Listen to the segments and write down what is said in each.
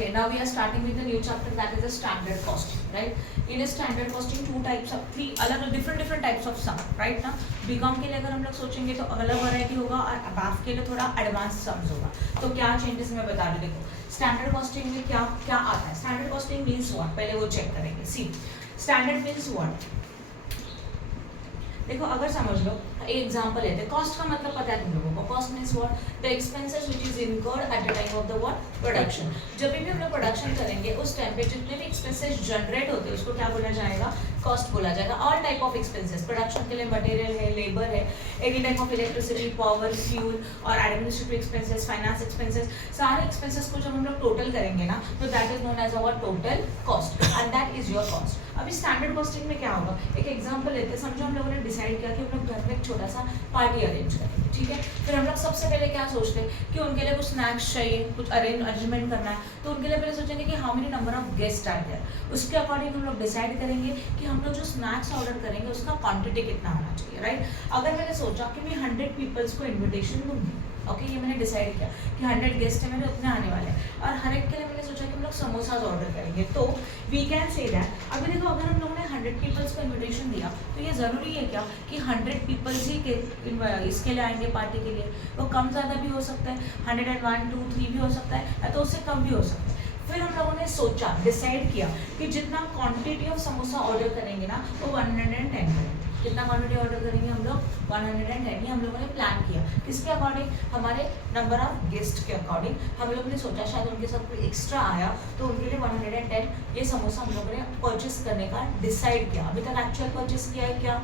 Okay, now we are starting with the new chapter, that is the standard costing, right? In a standard costing three अलग different types of sum, right ना? BCom के लिए अगर हम लोग सोचेंगे तो अलग वैरायटी होगा और अबाफ के लिए थोड़ा एडवांस सम्स होगा. तो क्या चेंजेस मैं बता दूं. देखो स्टैंडर्ड कॉस्टिंग में क्या क्या आता है. स्टैंडर्ड कॉस्टिंग मीन्स व्हाट, पहले वो चेक करेंगे. C standard means what. देखो अगर समझ लो एक एग्जांपल लेते हैं. कॉस्ट का मतलब पता है तुम लोगों को. Cost means what, the expenses which is incurred at the time of the what production. जब भी हम लोग प्रोडक्शन करेंगे उस टाइम पे जितने भी एक्सपेंसेस जनरेट होते हैं उसको क्या बोला जाएगा, कॉस्ट बोला जाएगा. All type of expenses, production के लिए मटेरियल है, लेबर है, any type of electricity, power, fuel और एडमिनिस्ट्रेटिव एक्सपेंसेस, फाइनेंस एक्सपेंसेस, सारे एक्सपेंसेस को जब हम लोग टोटल करेंगे ना तो that is known as our total cost and that is your cost. अभी स्टैंडर्ड कॉस्टिंग में क्या होगा, एक एग्जांपल लेते हैं. समझो हम लोगों ने डिसाइड किया कि हम लोग घर में एक छोटा सा पार्टी अरेंज करेंगे, ठीक है. फिर हम लोग सबसे पहले क्या सोचते हैं कि उनके लिए कुछ स्नैक्स चाहिए, कुछ अरेंजमेंट करना है. तो उनके लिए पहले सोचेंगे कि how many number of guest are there. उसके अकॉर्डिंग हम लोग डिसाइड करेंगे कि हम लोग जो स्नैक्स ऑर्डर करेंगे उसका क्वांटिटी कितना होना चाहिए, राइट. अगर मैंने सोचा कि मैं 100 पीपल्स को इन्विटेशन दूंगी, ओके, ये मैंने डिसाइड किया कि 100 गेस्ट है, मेरे उतने आने वाले हैं और हर एक के लिए मैंने सोचा कि हम लोग समोसाज ऑर्डर करेंगे. तो वी कैन से दैट. अभी देखो अगर हम लोगों ने 100 पीपल्स को इन्विटेशन दिया तो ये ज़रूरी है क्या कि 100 पीपल्स ही के इसके लिए आएंगे पार्टी के लिए. वो कम ज़्यादा भी हो सकता है, 101, 2, 3 भी हो सकता है या तो उससे कम भी हो सकता है. फिर हम लोगों ने सोचा, डिसाइड किया कि जितना क्वांटिटी ऑफ समोसा ऑर्डर करेंगे ना वो 110 करेंगे. कितना क्वांटिटी ऑर्डर करेंगे हम लोग, 110. ये हम लोगों ने प्लान किया. किसके अकॉर्डिंग, हमारे नंबर ऑफ गेस्ट के अकॉर्डिंग. हम लोगों ने सोचा शायद उनके साथ कोई एक्स्ट्रा आया तो उनके लिए 110 ये समोसा हम लोगों ने परचेस करने का डिसाइड किया. अभी तक एक्चुअल परचेस किया है क्या,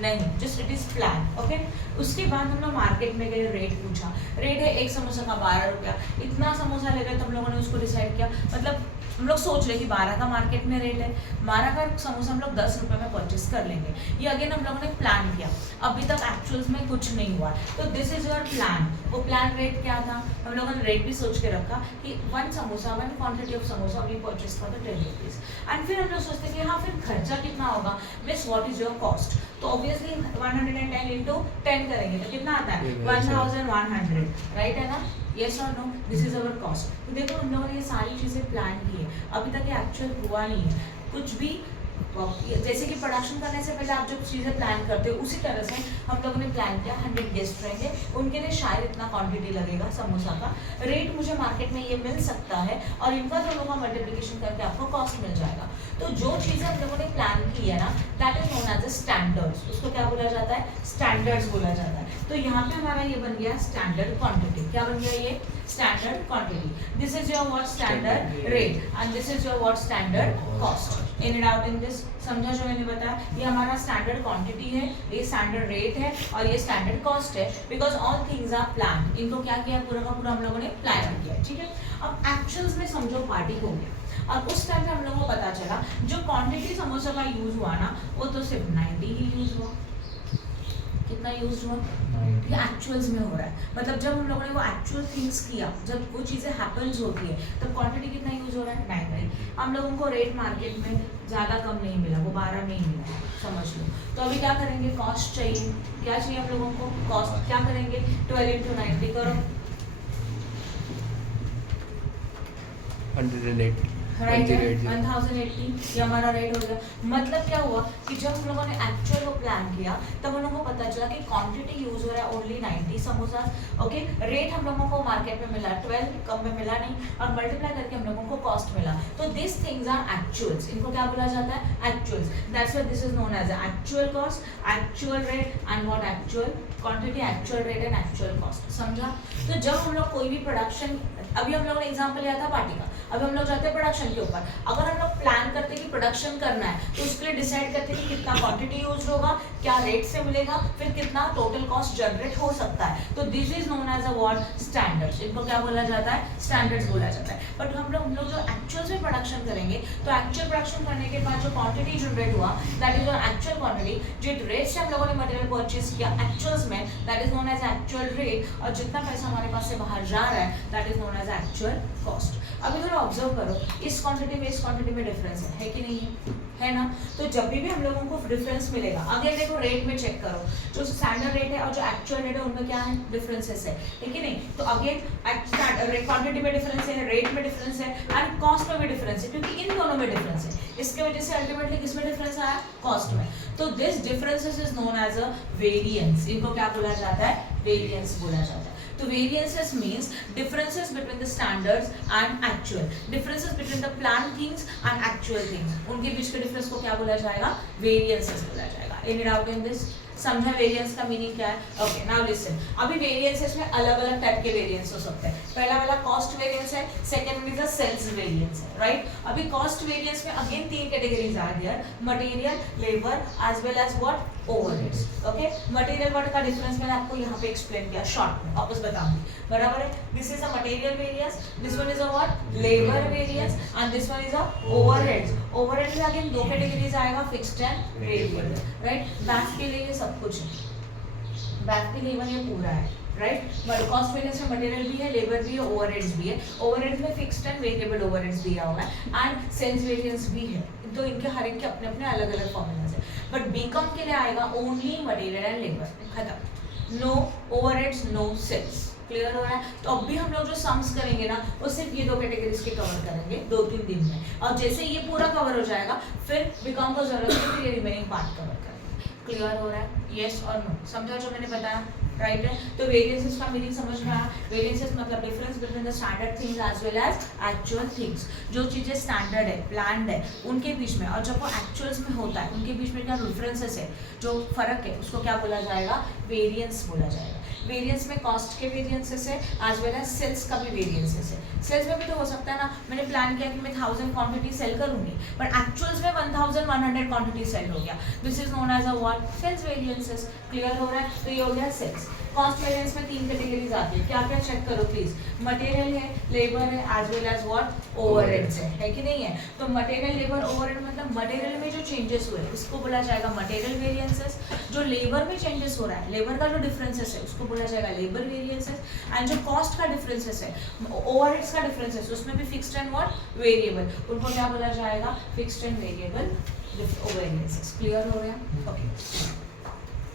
नहीं, just it is plan, okay. उसके बाद हम लोग मार्केट में गए, रेट पूछा. रेट है एक समोसा का 12 रुपया. इतना समोसा ले गए तो हम लोगों ने उसको डिसाइड किया. मतलब हम लोग सोच रहे कि 12 का मार्केट में रेट है, 12 का समोसा हम लोग 10 रुपये में परचेस कर लेंगे. ये अगेन हम लोगों ने प्लान किया. अभी तक एक्चुअल्स में कुछ नहीं हुआ. तो दिस इज योर प्लान. वो प्लान रेट क्या था, हम लोगों ने रेट भी सोच के रखा कि 1 samosa, 1 quantity of samosa we purchase for the 10 rupees. And फिर हम लोग सोचते कि हाँ फिर खर्चा कितना होगा, miss what is your cost. तो ऑब्वियसली 110 इंटू 10 करेंगे तो कितना आता है, 1100, राइट है ना. Yes or no? This is our cost. तो देखो हम लोगों ने ये सारी चीज़ें प्लान की है. अभी तक ये एक्चुअल हुआ नहीं है कुछ भी. जैसे कि प्रोडक्शन करने से पहले आप जो चीज़ें प्लान करते हो उसी तरह से हम लोगों ने प्लान किया. 100 गेस्ट रहेंगे, उनके लिए शायद इतना क्वांटिटी लगेगा समोसा का. रेट मुझे मार्केट में ये मिल सकता है और इनका दोनों का मल्टीप्लिकेशन करके आपको कॉस्ट मिल जाएगा. तो जो चीज़ें हम लोगों ने प्लान की है ना that is known as standards. उसको क्या बोला जाता है, स्टैंडर्ड्स बोला जाता है. तो यहाँ पे हमारा ये बन गया स्टैंडर्ड क्वांटिटी. क्या बन गया ये, standard quantity. This is your what standard rate and this is your what standard cost. Any doubt in this, समझा जो मैंने बताया. ये हमारा स्टैंडर्ड क्वांटिटी है, ये स्टैंडर्ड रेट है और ये स्टैंडर्ड कॉस्ट है. Because all things are plan. इनको क्या किया, पूरा का पूरा हम लोगों ने प्लान किया, ठीक है. अब एक्चुअल्स में समझो पार्टी हो गया और उस टाइम पे हम लोगों को पता चला जो क्वांटिटी समोसा का यूज हुआ ना वो तो सिर्फ 90 ही यूज हुआ. कितना यूज हुआ, ये एक्चुअल्स में हो रहा है. मतलब जब हम लोगों ने वो एक्चुअल थिंग्स किया, जब वो चीज़ें हैपन्स होती है तब क्वांटिटी कितना यूज हो रहा है, 90. हम लोगों को रेट मार्केट में ज़्यादा कम नहीं मिला, वो 12 में ही मिला, समझ लो. तो अभी क्या करेंगे, कॉस्ट चाहिए. क्या चाहिए हम लोगों को, कॉस्ट. क्या करेंगे, 12 इंटू 90 करो, 180, राइट है, 1080. ये हमारा रेट हो गया. मतलब क्या हुआ कि जब हम लोगों ने एक्चुअल वो प्लान किया तब हम लोगों को पता चला कि क्वांटिटी यूज हो रहा है ओनली 90 समोसा, ओके. रेट हम लोगों को मार्केट में मिला 12, कम में मिला नहीं और मल्टीप्लाई करके हम लोगों को कॉस्ट मिला. तो दिस थिंग्स आर एक्चुअल्स. इनको क्या बोला जाता है, actuals. That's why this is known as actual cost, actual rate and what actual quantity, actual rate and actual cost. समझा. तो जब हम लोग कोई भी प्रोडक्शन, अभी हम लोगों ने एग्जांपल लिया था पार्टी का, अब हम लोग जाते हैं प्रोडक्शन के ऊपर. अगर हम लोग प्लान करते हैं कि प्रोडक्शन करना है तो उसके लिए डिसाइड करते हैं कि कितना क्वांटिटी यूज होगा, क्या रेट से मिलेगा, फिर कितना टोटल कॉस्ट जनरेट हो सकता है. तो this is known as a what, standards. इनको क्या बोला जाता है, स्टैंडर्ड्स बोला जाता है. बट हम लोग जो एक्चुअल्स में प्रोडक्शन करेंगे तो एक्चुअल प्रोडक्शन करने के बाद जो क्वांटिटी जनरेट हुआ that is your actual quantity. जिस रेट से हम लोगों ने मटेरियल परचेज किया एक्चुअल्स में that is known as actual rate. और जितना पैसा हमारे पास से बाहर जा रहा है that is known as actual cost. अभी थोड़ा ऑब्जर्व करो, इस क्वांटिटी में इस क्वांटिटी में डिफरेंस है कि नहीं है ना। तो जब भी हम लोगों को डिफरेंस मिलेगा, अगर देखो रेट में चेक करो, जो स्टैंडर्ड रेट है और जो एक्चुअल रेट है उनमें क्या है, डिफरेंसेस है कि नहीं। तो अगेन क्वांटिटी में डिफरेंस है, रेट में डिफरेंस है एंड कॉस्ट में भी डिफरेंस है, क्योंकि इन दोनों में डिफरेंस है। इसके वजह से अल्टीमेटली किसमें डिफरेंस आया, कॉस्ट में। तो this differences is known as a variance. इनको क्या बोला जाता है, वेरिएंस बोला जाता है। तो variances means differences between the standards and actual, differences between the planned things and actual things, उनके बीच के डिफरेंस को क्या बोला जाएगा, variances बोला जाएगा। Any doubt in this? समझा वेरिएंस का मीनिंग क्या है? Okay, now listen. अभी वेरिएंसेस में अलग अलग टाइप के वेरिएंस हो सकते हैं। पहला वाला कॉस्ट वेरिएंस है, second is the sales variance है, राइट। अभी कॉस्ट वेरिएंस में अगेन तीन categories are there, material, labour as well as what, overheads. Okay, material word का डिफरेंस मैंने आपको यहाँ पे एक्सप्लेन किया शॉर्ट में, वापस बताऊंगी, बराबर है। This is a material variance, this one is a what, labour variance and this one is a overheads. Overheads में अगेन दो कैटेगरीज आएगा, fixed and variable, right. Bank के लिए सब कुछ है, बैंक के लिए इवन ये पूरा है, राइट। बट कॉस्ट वेरिएंस में मटेरियल भी है, लेबर भी है, ओवरहेड्स भी है। ओवरहेड्स में फिक्स्ड एंड वेरिएबल ओवरहेड्स दिया हुआ है एंड सेल्स वेरिएंस भी है। तो इनके हर एक के अपने अपने अलग अलग फॉर्मूलाज है। बट बीकॉम के लिए आएगा ओनली मटेरियल एंड लेबर, खत्म। No overheads, no sales. Clear हो रहा है। तो अब भी हम लोग जो सम्स करेंगे ना, वो सिर्फ ये दो कैटेगरीज के कवर करेंगे 2-3 दिन में, और जैसे ये पूरा कवर हो जाएगा फिर बीकॉम को जरूरत है फिर ये रिमेनिंग पार्ट कवर करेंगे। क्लियर हो रहा है, यस और नो? समझा जो मैंने बताया, राइट है। तो वेरिएंसेस का मीनिंग समझ में आया। वेरिएंसेस मतलब difference between the standard things as well as actual things. जो चीजें स्टैंडर्ड है, प्लान्ड है, उनके बीच में, और जब वो एक्चुअल्स में होता है उनके बीच में क्या डिफरेंसेस है, जो फर्क है, उसको क्या बोला जाएगा, वेरिएंस बोला जाएगा। वेरिएंस में कॉस्ट के वेरिएंसेस है एज वेल एज सेल्स का भी वेरिएंसेस है। सेल्स में भी तो हो सकता है ना, मैंने प्लान किया कि मैं 1000 क्वांटिटी सेल करूंगी, बट एक्चुअल्स में 1100 क्वांटिटी सेल हो गया। This is known as a what, sales variances. Clear हो रहा है। तो ये हो गया सेल्स। कॉस्ट वेरिएंस में तीन कैटेगरीज आती है, क्या क्या चेक करो प्लीज। मटेरियल है, लेबर है, as well as what, overheads है कि नहीं है। तो मटेरियल, लेबर, ओवरहेड मतलब मटेरियल में जो चेंजेस हुए उसको बोला जाएगा मटेरियल वेरिएंसेस। जो लेबर में चेंजेस हो रहा है, लेबर का जो डिफरेंसेस है उसको बोला जाएगा लेबर वेरिएंसेस। एंड जो कॉस्ट का डिफरेंसेस है, ओवरहेड्स का डिफरेंसेस, उसमें भी फिक्स्ड एंड व्हाट, वेरिएबल, उनको क्या बोला जाएगा, fixed and variable variances. Clear हो गया? ओके,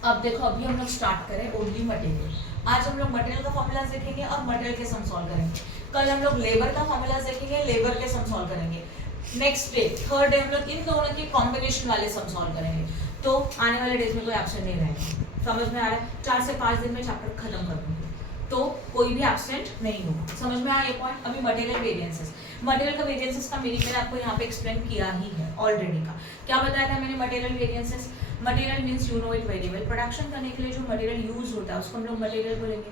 अब देखो अभी हम लोग स्टार्ट करें ओनली मटेरियल। आज हम लोग मटेरियल का फॉर्मूलाज देखेंगे और मटेरियल के सम सॉल्व करेंगे। कल हम लोग लेबर का फॉर्मूलाज देखेंगे, लेबर के सम सॉल्व करेंगे। नेक्स्ट डे, थर्ड डे हम लोग इन दोनों के कॉम्बिनेशन वाले सम सॉल्व करेंगे। तो आने वाले डेज में कोई एब्सेंट नहीं रहेगा। समझ में आ रहा है? 4 से 5 दिन में चैप्टर खत्म कर दूंगी, तो कोई भी एब्सेंट नहीं होगा। समझ में आया ये पॉइंट? अभी मटेरियल वेरिएंसेस, मटेरियल का वेरिएंसेस का मीनिंग मैंने आपको यहाँ पे एक्सप्लेन किया ही है ऑलरेडी का। क्या बताया था मैंने material variances? Material means you know it very well. Production करने के लिए जो मटेरियल यूज होता है उसको हम लोग मटेरियल बोलेंगे।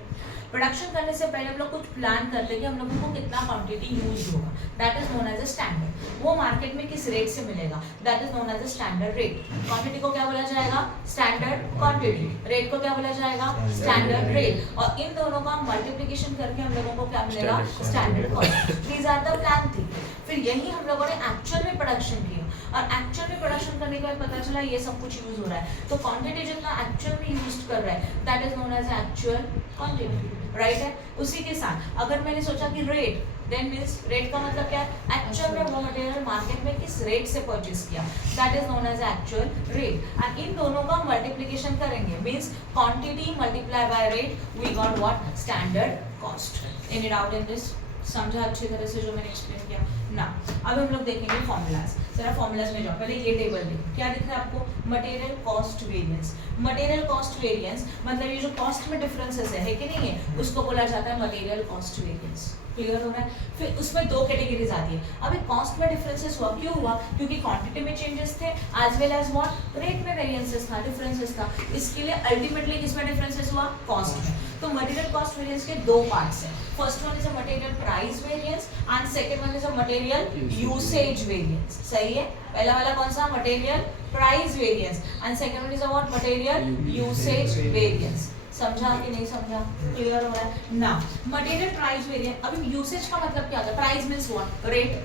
प्रोडक्शन करने से पहले हम लोग कुछ प्लान करते हैं कि हम लोगों को कितना क्वांटिटी यूज होगा, that is known as a standard. वो मार्केट में किस रेट से मिलेगा, that is known as a standard rate. Quantity को क्या बोला जाएगा, स्टैंडर्ड क्वांटिटी। रेट को क्या बोला जाएगा, स्टैंडर्ड रेट। और इन दोनों का मल्टीप्लिकेशन करके हम लोगों को क्या मिलेगा, standard cost. These are the plan thing. फिर यही हम लोगों ने एक्चुअल में प्रोडक्शन किया, और एक्चुअल में प्रोडक्शन करने के बाद पता चला ये सब कुछ यूज हो रहा है। तो क्वांटिटी जितना एक्चुअल में यूज कर रहा है that is known as actual quantity, right है। उसी के साथ अगर मैंने सोचा कि रेट, देन मीन्स रेट का मतलब क्या है, एक्चुअल में वो मटेरियल मार्केट में किस रेट से परचेज किया, that is known as actual rate. And इन दोनों का मल्टीप्लिकेशन करेंगे, means quantity multiply by rate, we got what, standard cost. Any doubt in this? समझा अच्छी तरह से जो मैंने एक्सप्लेन किया ना। अब हम लोग देखेंगे फॉर्मूलाज। जरा फॉर्मूलाज में जाओ, पहले ये टेबल देखो, क्या दिख रहा है आपको, material cost variance. Material cost variance मतलब ये जो कॉस्ट में डिफरेंसेस है कि नहीं है, उसको बोला जाता है मटेरियल कॉस्ट वेरिएंस। क्लियर हो रहा है? फिर उसमें दो कैटेगरीज आती है। अभी कॉस्ट में डिफरेंसेस हुआ, क्यों हुआ, क्योंकि क्वांटिटी में चेंजेस थे as well as what, rate में वेरिएंसेस था, डिफरेंसेस था। इसके लिए अल्टीमेटली किसमें डिफरेंसेस हुआ, कॉस्ट में। तो मटेरियल कॉस्ट वेरिएंस के दो पार्ट्स हैं। First one is a material price variance and second one is a material usage variance. सही है? पहला वाला कौन सा, material price variance, and second one is a what, material usage variance. समझा कि नहीं समझा? क्लियर हो रहा है ना? मटेरियल प्राइस वेरिएंस, अभी यूसेज का मतलब क्या होता है, प्राइस मींस व्हाट, रेट।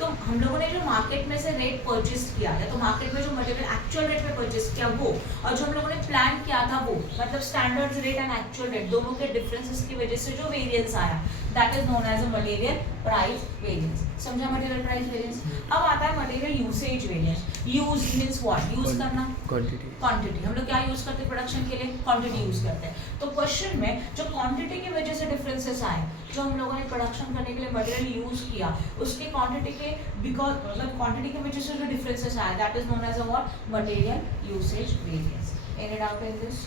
तो हम लोगों ने जो मार्केट में से रेट परचेज किया है, तो मार्केट में जो मटेरियल एक्चुअल रेट में परचेज किया वो, और जो हम लोगों ने प्लान किया था वो, मतलब standard rate and actual rate दोनों के डिफरेंसेस की वजह से जो वेरिएंस आया, that is known as a material price variance. समझा मटेरियल प्राइस वेरिएंस। अब आता है material usage variance. Use means what? Use करना, क्वांटिटी। क्वांटिटी। हम लोग क्या यूज करते हैं प्रोडक्शन के लिए? क्वांटिटी यूज करते हैं। तो क्वेश्चन में जो क्वांटिटी की वजह से डिफरेंसेस आए, जो हम लोगों ने प्रोडक्शन करने के लिए मटेरियल यूज किया, उसके क्वांटिटी के बिकॉज मतलब क्वांटिटी की वजह से जो डिफरेंसेस आए, that is known as a what? Material usage variance. Any doubt in this?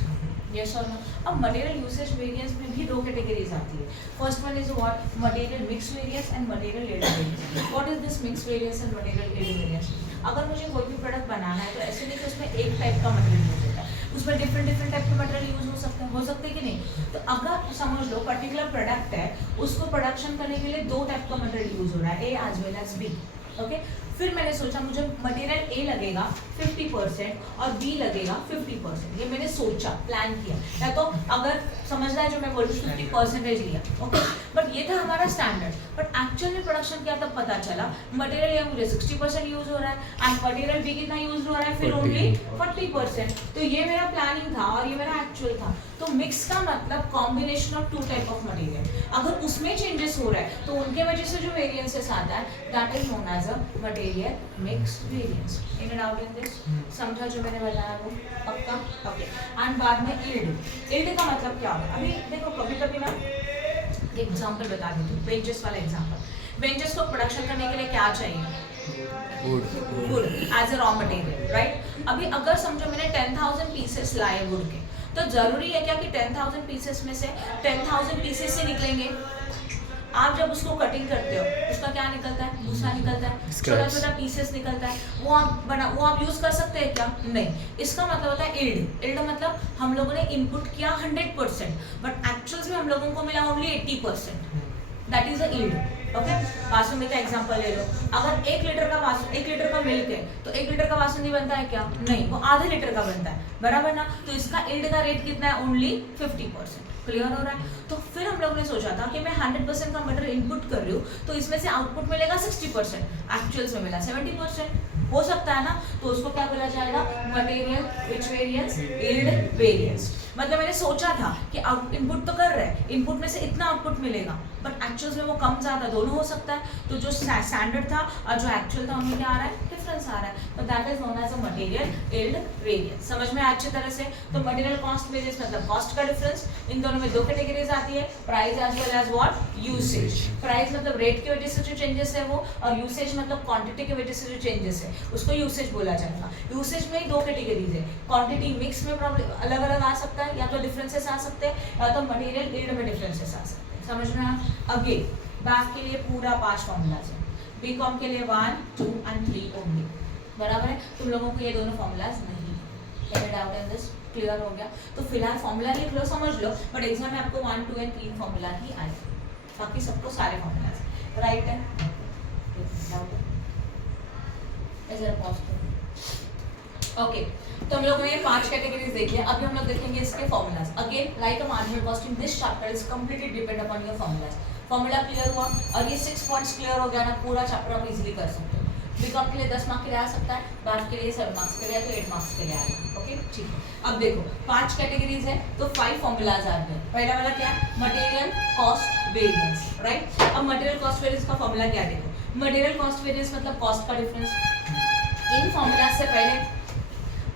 Yes और नो? अब मटेरियल यूसेज वेरिएंस में भी दो कैटेगरीज आती है। First one is what? Material mix variance and material yield variance. What is this mix variance and material yield variance? अगर मुझे कोई भी प्रोडक्ट बनाना है तो ऐसे नहीं कि उसमें एक टाइप का मटेरियल यूज होता है, उसमें डिफरेंट टाइप के मटेरियल यूज हो सकते हैं कि नहीं? तो अगर समझ लो पर्टिकुलर प्रोडक्ट है, उसको प्रोडक्शन करने के लिए दो टाइप का मटेरियल यूज हो रहा है, A as well as B. Okay, फिर मैंने सोचा मुझे मटेरियल ए लगेगा 50% और बी लगेगा 50%। ये मैंने सोचा, प्लान किया, या तो अगर समझ रहा है जो मैं बोल रही हूँ 50% लिया। ओके, बट ये था हमारा स्टैंडर्ड। बट एक्चुअल में प्रोडक्शन क्या तब पता चला, मटेरियल या मुझे 60% यूज हो रहा है एंड मटेरियल बी कितना यूज हो रहा है? फिर ओनली 40%। तो ये मेरा प्लानिंग था और ये मेरा एक्चुअल था। तो मिक्स का मतलब combination of two type of material. अगर उसमें चेंजेस हो रहा है तो उनके वजह से जो वेरिएंसेस आता है, that is known as a material mix variance. Any doubt in this? समझा जो मैंने बताया वो? पक्का? ओके। एंड बाद में यील्ड। यील्ड का मतलब क्या होगा? अभी देखो कभी कभी मैं एग्जांपल बता देती हूँ, बेंचेस वाला एग्जांपल। बेंचेस को प्रोडक्शन करने के लिए क्या चाहिए? Wood as a raw material, right? अभी अगर समझो मैंने 10,000 पीसेस लाए वुड के, तो जरूरी है क्या कि 10,000 पीसेस में से 10,000 पीसेस से निकलेंगे? आप जब उसको कटिंग करते हो उसका क्या निकलता है? भूसा निकलता है, छोटा छोटा पीसेस निकलता है। वो आप यूज कर सकते हैं क्या? नहीं। इसका मतलब होता है यील्ड। यील्ड मतलब हम लोगों ने इनपुट किया 100%, बट एक्चुअल्स में हम लोगों को मिला only 80%। That is a yield. Okay, basundi का एग्जांपल ले लो। अगर 1 लीटर का मिल्क है तो 1 लीटर का बासुंदी बनता है क्या? नहीं, वो आधे लीटर का बनता है, बराबर ना? तो इसका यील्ड का रेट कितना है? ओनली 50%। क्लियर हो रहा है? तो फिर हम लोगों ने सोचा था कि मैं 100% का मटेरियल इनपुट कर रही हूँ तो इसमें से आउटपुट मिलेगा 60%, एक्चुअल्स में मिला 70%। हो सकता है ना? तो उसको क्या बोला जाएगा? Material which variance? Yield variance. मतलब मैंने सोचा था कि इनपुट तो कर रहे हैं, इनपुट में से इतना आउटपुट मिलेगा, बट एक्चुअल्स में वो कम ज्यादा दोनों हो सकता है। तो जो स्टैंडर्ड था और जो एक्चुअल था उनमें क्या आ रहा है? डिफरेंस आ रहा है। तो that is known as a material yield variance. समझ में अच्छी तरह से? तो मटेरियल कॉस्ट वेरिएंस मतलब कॉस्ट का डिफरेंस। इन दोनों में दो कैटेगरीज आती है, price as well as what? Usage. Price मतलब रेट की वजह से जो चेंजेस है वो, और यूसेज मतलब क्वांटिटी की वजह से जो चेंजेस है उसको यूसेज बोला जाएगा। यूसेज में दो कैटेगरीज है, क्वांटिटी मिक्स में प्रॉब्लम अलग अलग आ सकता है, या तो डिफरेंसेस आ सकते हैं या तो मटेरियल यील्ड में डिफरेंसेस आ सकते हैं। समझ में आया? अगेन बैक के लिए पूरा 5 फॉर्मूलाज है, बीकॉम के लिए 1, 2 and 3 ओनली, बराबर है? तुम लोगों को ये दोनों फॉर्मूलाज नहीं है। Any doubt in this? Clear हो गया? तो फिलहाल फॉर्मूला लिख लो, समझ लो, बट एग्जाम में आपको 1, 2 and 3 फॉर्मूला ही आएगा, बाकी सबको सारे फॉर्मूलाज राइट है। डाउट है? ओके, तो हम लोगों ने 5 कैटेगरीज देखी है। अभी हम लोग देखेंगे इसके formulas. Again like a marginal costing, this chapter is completely depend upon your formulas. Formula clear हुआ और ये 6 पॉइंट्स क्लियर हो गया ना, पूरा चैप्टर आप इजीली कर सकते हो। बीकॉम के लिए 10 मार्क्स के लिए आ सकता है, बाद के लिए 7 मार्क्स के लिए, तो 8 मार्क्स के लिए आएगा। ओके, ठीक है। अब देखो 5 कैटेगरीज है तो 5 फॉर्मूलाज आ गए। पहला वाला क्या है? Material cost variance, right? अब मटेरियल कॉस्ट वेरिएंस का फॉर्मूला क्या? देखो, मटेरियल कॉस्ट वेरिएंस मतलब कॉस्ट का डिफरेंस। इन फॉर्मूलाज से पहले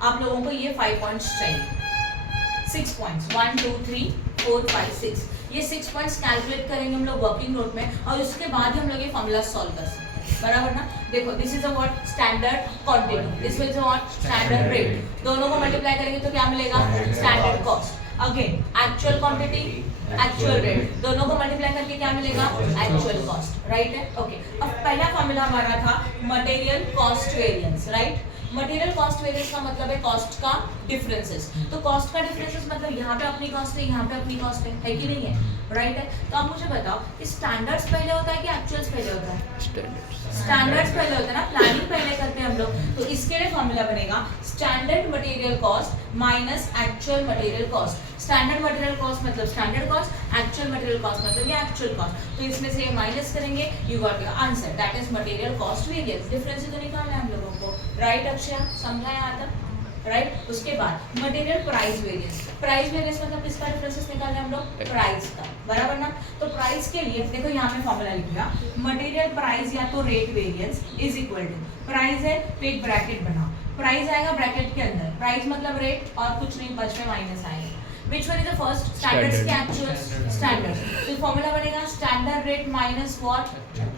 आप लोगों को ये 5 पॉइंट्स चाहिए, 6 पॉइंट्स, 1, 2, 3, 4, 5, 6। ये 6 पॉइंट्स कैलकुलेट करेंगे हम लोग वर्किंग नोट में, और उसके बाद ही हम लोग ये फॉर्मूला सॉल्व कर सकते हैं, बराबर ना? देखो, this is a what? Standard quantity, this is a what? Standard rate. दोनों को मल्टीप्लाई करेंगे तो क्या मिलेगा? Standard cost. Again actual quantity, actual rate, दोनों को मल्टीप्लाई करके क्या मिलेगा? एक्चुअल कॉस्ट, राइट है? ओके, अब पहला फॉर्मूला हमारा था material cost variance, right? Material cost variance का मतलब है कॉस्ट का डिफरेंसेस। तो कॉस्ट का डिफरेंसेस मतलब यहाँ पे अपनी कॉस्ट है, यहाँ पे अपनी कॉस्ट है कि नहीं है? राइट है? तो आप मुझे बताओ कि स्टैंडर्ड्स पहले होता है कि एक्चुअल्स पहले होता है? स्टैंडर्ड्स पहले होता है ना, प्लानिंग पहले करते हैं हम लोग। तो इसके लिए फॉर्मूला बनेगा standard material cost minus actual material cost. Standard material cost मतलब standard cost, actual material cost मतलब ये एक्चुअल कॉस्ट। तो इसमें से ये माइनस करेंगे, you got your answer, that is material cost variance. Difference तो निकालना है हम लोगों को, राइट? अक्षय समझा यहाँ तक? राइट। उसके बाद material price variance, price variance मतलब किसका डिफरेंसेस निकालना है हम लोग, प्राइस का, बराबर ना। तो प्राइस के लिए देखो यहाँ पे फॉर्मूला लिखा, मटेरियल प्राइस या तो rate variance is equal to, price है तो एक ब्रैकेट बनाओ, प्राइस आएगा ब्रैकेट के अंदर, प्राइस मतलब रेट और कुछ नहीं, बच में माइनस आएगा। Which one is the first? Standards के actual standard। तो फॉर्मूला बनेगा standard rate minus what,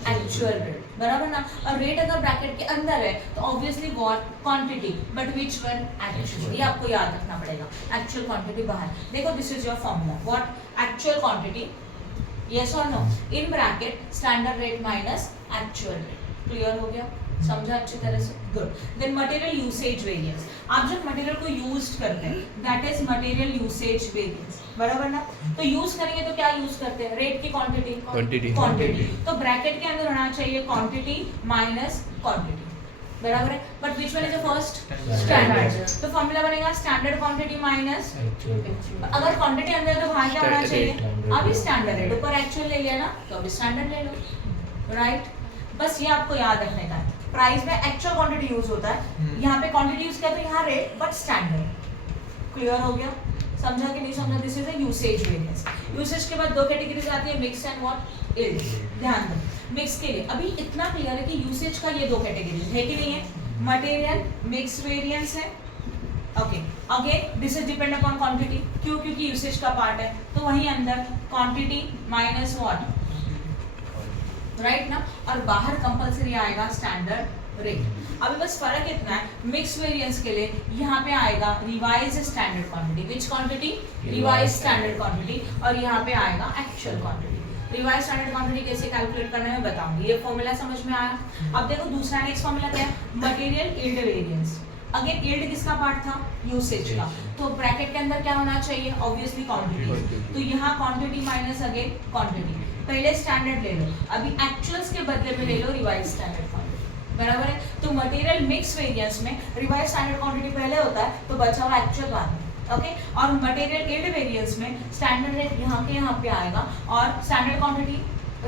actual rate, बराबर ना। और रेट अगर ब्रैकेट के अंदर है तो obviously what, quantity, but which one, actual. ये आपको याद रखना पड़ेगा, एक्चुअल क्वांटिटी बाहर। देखो this is your formula, what, actual quantity, yes और no, in bracket standard rate minus actual rate. Clear हो गया, समझा अच्छी तरह से, good. Then material usage variance, आप जब मटेरियल को यूज करते हैं that is material usage variance, बराबर ना। तो यूज करेंगे तो क्या यूज करते हैं, रेट की क्वांटिटी, क्वांटिटी, तो ब्रैकेट के अंदर होना चाहिए क्वांटिटी माइनस क्वांटिटी, बराबर है। But which one is the first, standard. तो फॉर्मूला बनेगा स्टैंडर्ड क्वांटिटी माइनस, अगर क्वांटिटी अंदर है तो बाहर क्या होना चाहिए, अभी स्टैंडर्ड रेट, ऊपर एक्चुअल ले लिया ना तो अभी स्टैंडर्ड ले लो, राइट। बस ये आपको याद रखने का है, प्राइस में एक्चुअल क्वांटिटी यूज होता है, यहाँ पे क्वांटिटी यूज किया तो यहाँ रेट, बट स्टैंडर्ड। क्लियर हो गया, समझा कि नहीं समझा। This is a usage variance. Usage के बाद दो कैटेगरीज आती है, मिक्स एंड व्हाट, यील्ड। ध्यान दो मिक्स के लिए अभी इतना क्लियर है कि यूसेज का ये दो कैटेगरीज है कि नहीं है, मटेरियल मिक्स वेरिएंस है, okay. Again this is depend upon quantity, क्यों, क्योंकि यूसेज का पार्ट है, तो वहीं अंदर क्वांटिटी माइनस व्हाट, राइट ना। और बाहर कंपलसरी आएगा स्टैंडर्ड रेट। अभी बस फर्क इतना है, मिक्स वेरिएंस के लिए यहाँ पे आएगा रिवाइज स्टैंडर्ड क्वांटिटी, विच क्वांटिटी, रिवाइज स्टैंडर्ड क्वांटिटी, और यहाँ पे आएगा actual quantity. Revise standard quantity कैसे कैलकुलेट करना है मैं बताऊंगी, ये फॉर्मूला समझ में आया। अब देखो दूसरा नेक्स्ट फॉर्मूला क्या है, material yield variance. Again yield किसका पार्ट था, यूसेज का, तो ब्रैकेट के अंदर क्या होना चाहिए, ऑब्वियसली क्वांटिटी, तो यहाँ क्वांटिटी माइनस अगेन क्वांटिटी। पहले स्टैंडर्ड ले लो, अभी एक्चुअल्स के बदले में ले लो रिवाइज स्टैंडर्ड क्वांटिटी, बराबर है। तो मटेरियल मिक्स वेरिएंस में रिवाइज स्टैंडर्ड क्वांटिटी पहले होता है तो बचा हुआ एक्चुअल बाद में, ओके। और मटेरियल यील्ड वेरिएंस में स्टैंडर्ड रेट यहाँ पे आएगा और स्टैंडर्ड क्वांटिटी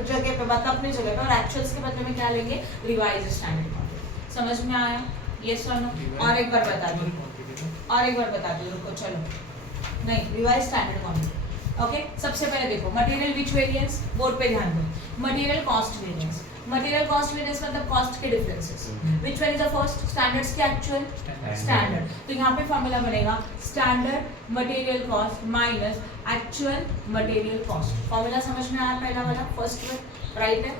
जगह पे, मतलब अपनी जगह पे, और एक्चुअल्स के बदले में क्या लेंगे, रिवाइज स्टैंडर्ड क्वांटिटी। समझ में आया, यस और नो। और एक बार बता दो, और एक बार बता दो, रुको चलो, नहीं, रिवाइज स्टैंडर्ड क्वांटिटी, ओके। सबसे पहले देखो मटेरियल विच वेरिएंस, बोर्ड पे ध्यान दो, material cost variance. Material cost variance मतलब कॉस्ट के differences, which one is the first, standards के एक्चुअल, स्टैंडर्ड। तो यहाँ पे फॉर्मूला बनेगा standard material cost minus actual material cost. Formula समझ में आया पहला वाला, फर्स्ट वन, राइट है,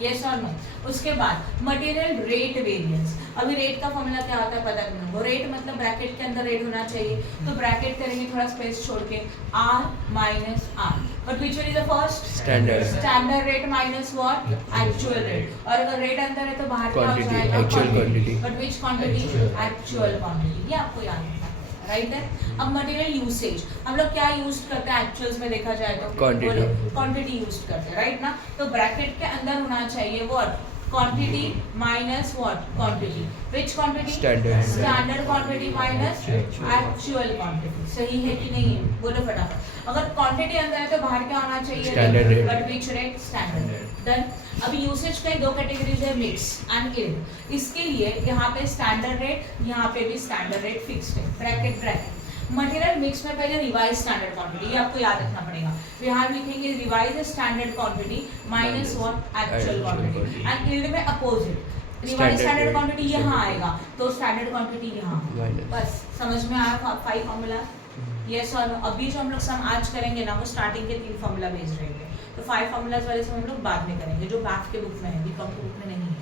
यस और नो। उसके बाद मटेरियल रेट वेरिएंस, अभी रेट का फॉर्मूला क्या होता है पता करना हो, रेट मतलब ब्रैकेट के अंदर रेट होना चाहिए, तो ब्रैकेट करेंगे थोड़ा स्पेस छोड़ के, R minus R, but which one is the first, standard rate minus what, actual rate. और अगर रेट अंदर है तो बाहर क्या हो जाएगा, actual quantity, but which quantity, actual quantity. ये आपको याद रखना है, राइट है। अब मटेरियल यूसेज, हम लोग क्या यूज करते हैं एक्चुअल्स में देखा जाए तो क्वांटिटी यूज करते हैं, राइट ना। तो ब्रैकेट के अंदर होना चाहिए what, quantity minus what, quantity, which quantity, standard quantity minus actual quantity. सही है कि नहीं है, बोलो फटाफट। अगर क्वांटिटी अंदर है तो बाहर क्या होना चाहिए, standard rate, but which rate, standard rate. Then अभी यूसेज के दो कैटेगरीज है, मिक्स एंड यील्ड। इसके लिए यहाँ पे स्टैंडर्ड रेट, यहाँ पे भी स्टैंडर्ड रेट फिक्स्ड है, ब्रैकेट ब्रैकेट। मटेरियल मिक्स में पहले रिवाइज स्टैंडर्ड क्वांटिटी, ये आपको याद रखना पड़ेगा। यहाँ लिखेंगे revise standard quantity minus what, actual quantity. And yield में अपोजिट, रिवाइज स्टैंडर्ड क्वांटिटी यहाँ आएगा तो स्टैंडर्ड क्वांटिटी यहाँ। बस समझ में आया 5 फॉर्मूला, यस और नो। अभी जो हम लोग सम आज करेंगे ना वो स्टार्टिंग के 3 फॉर्मूला बेस्ड रहेंगे, तो 5 फॉर्मूलाज वाले से हम लोग बाद में करेंगे, जो मैथ के बुक में है, बीकॉम के बुक में नहीं है।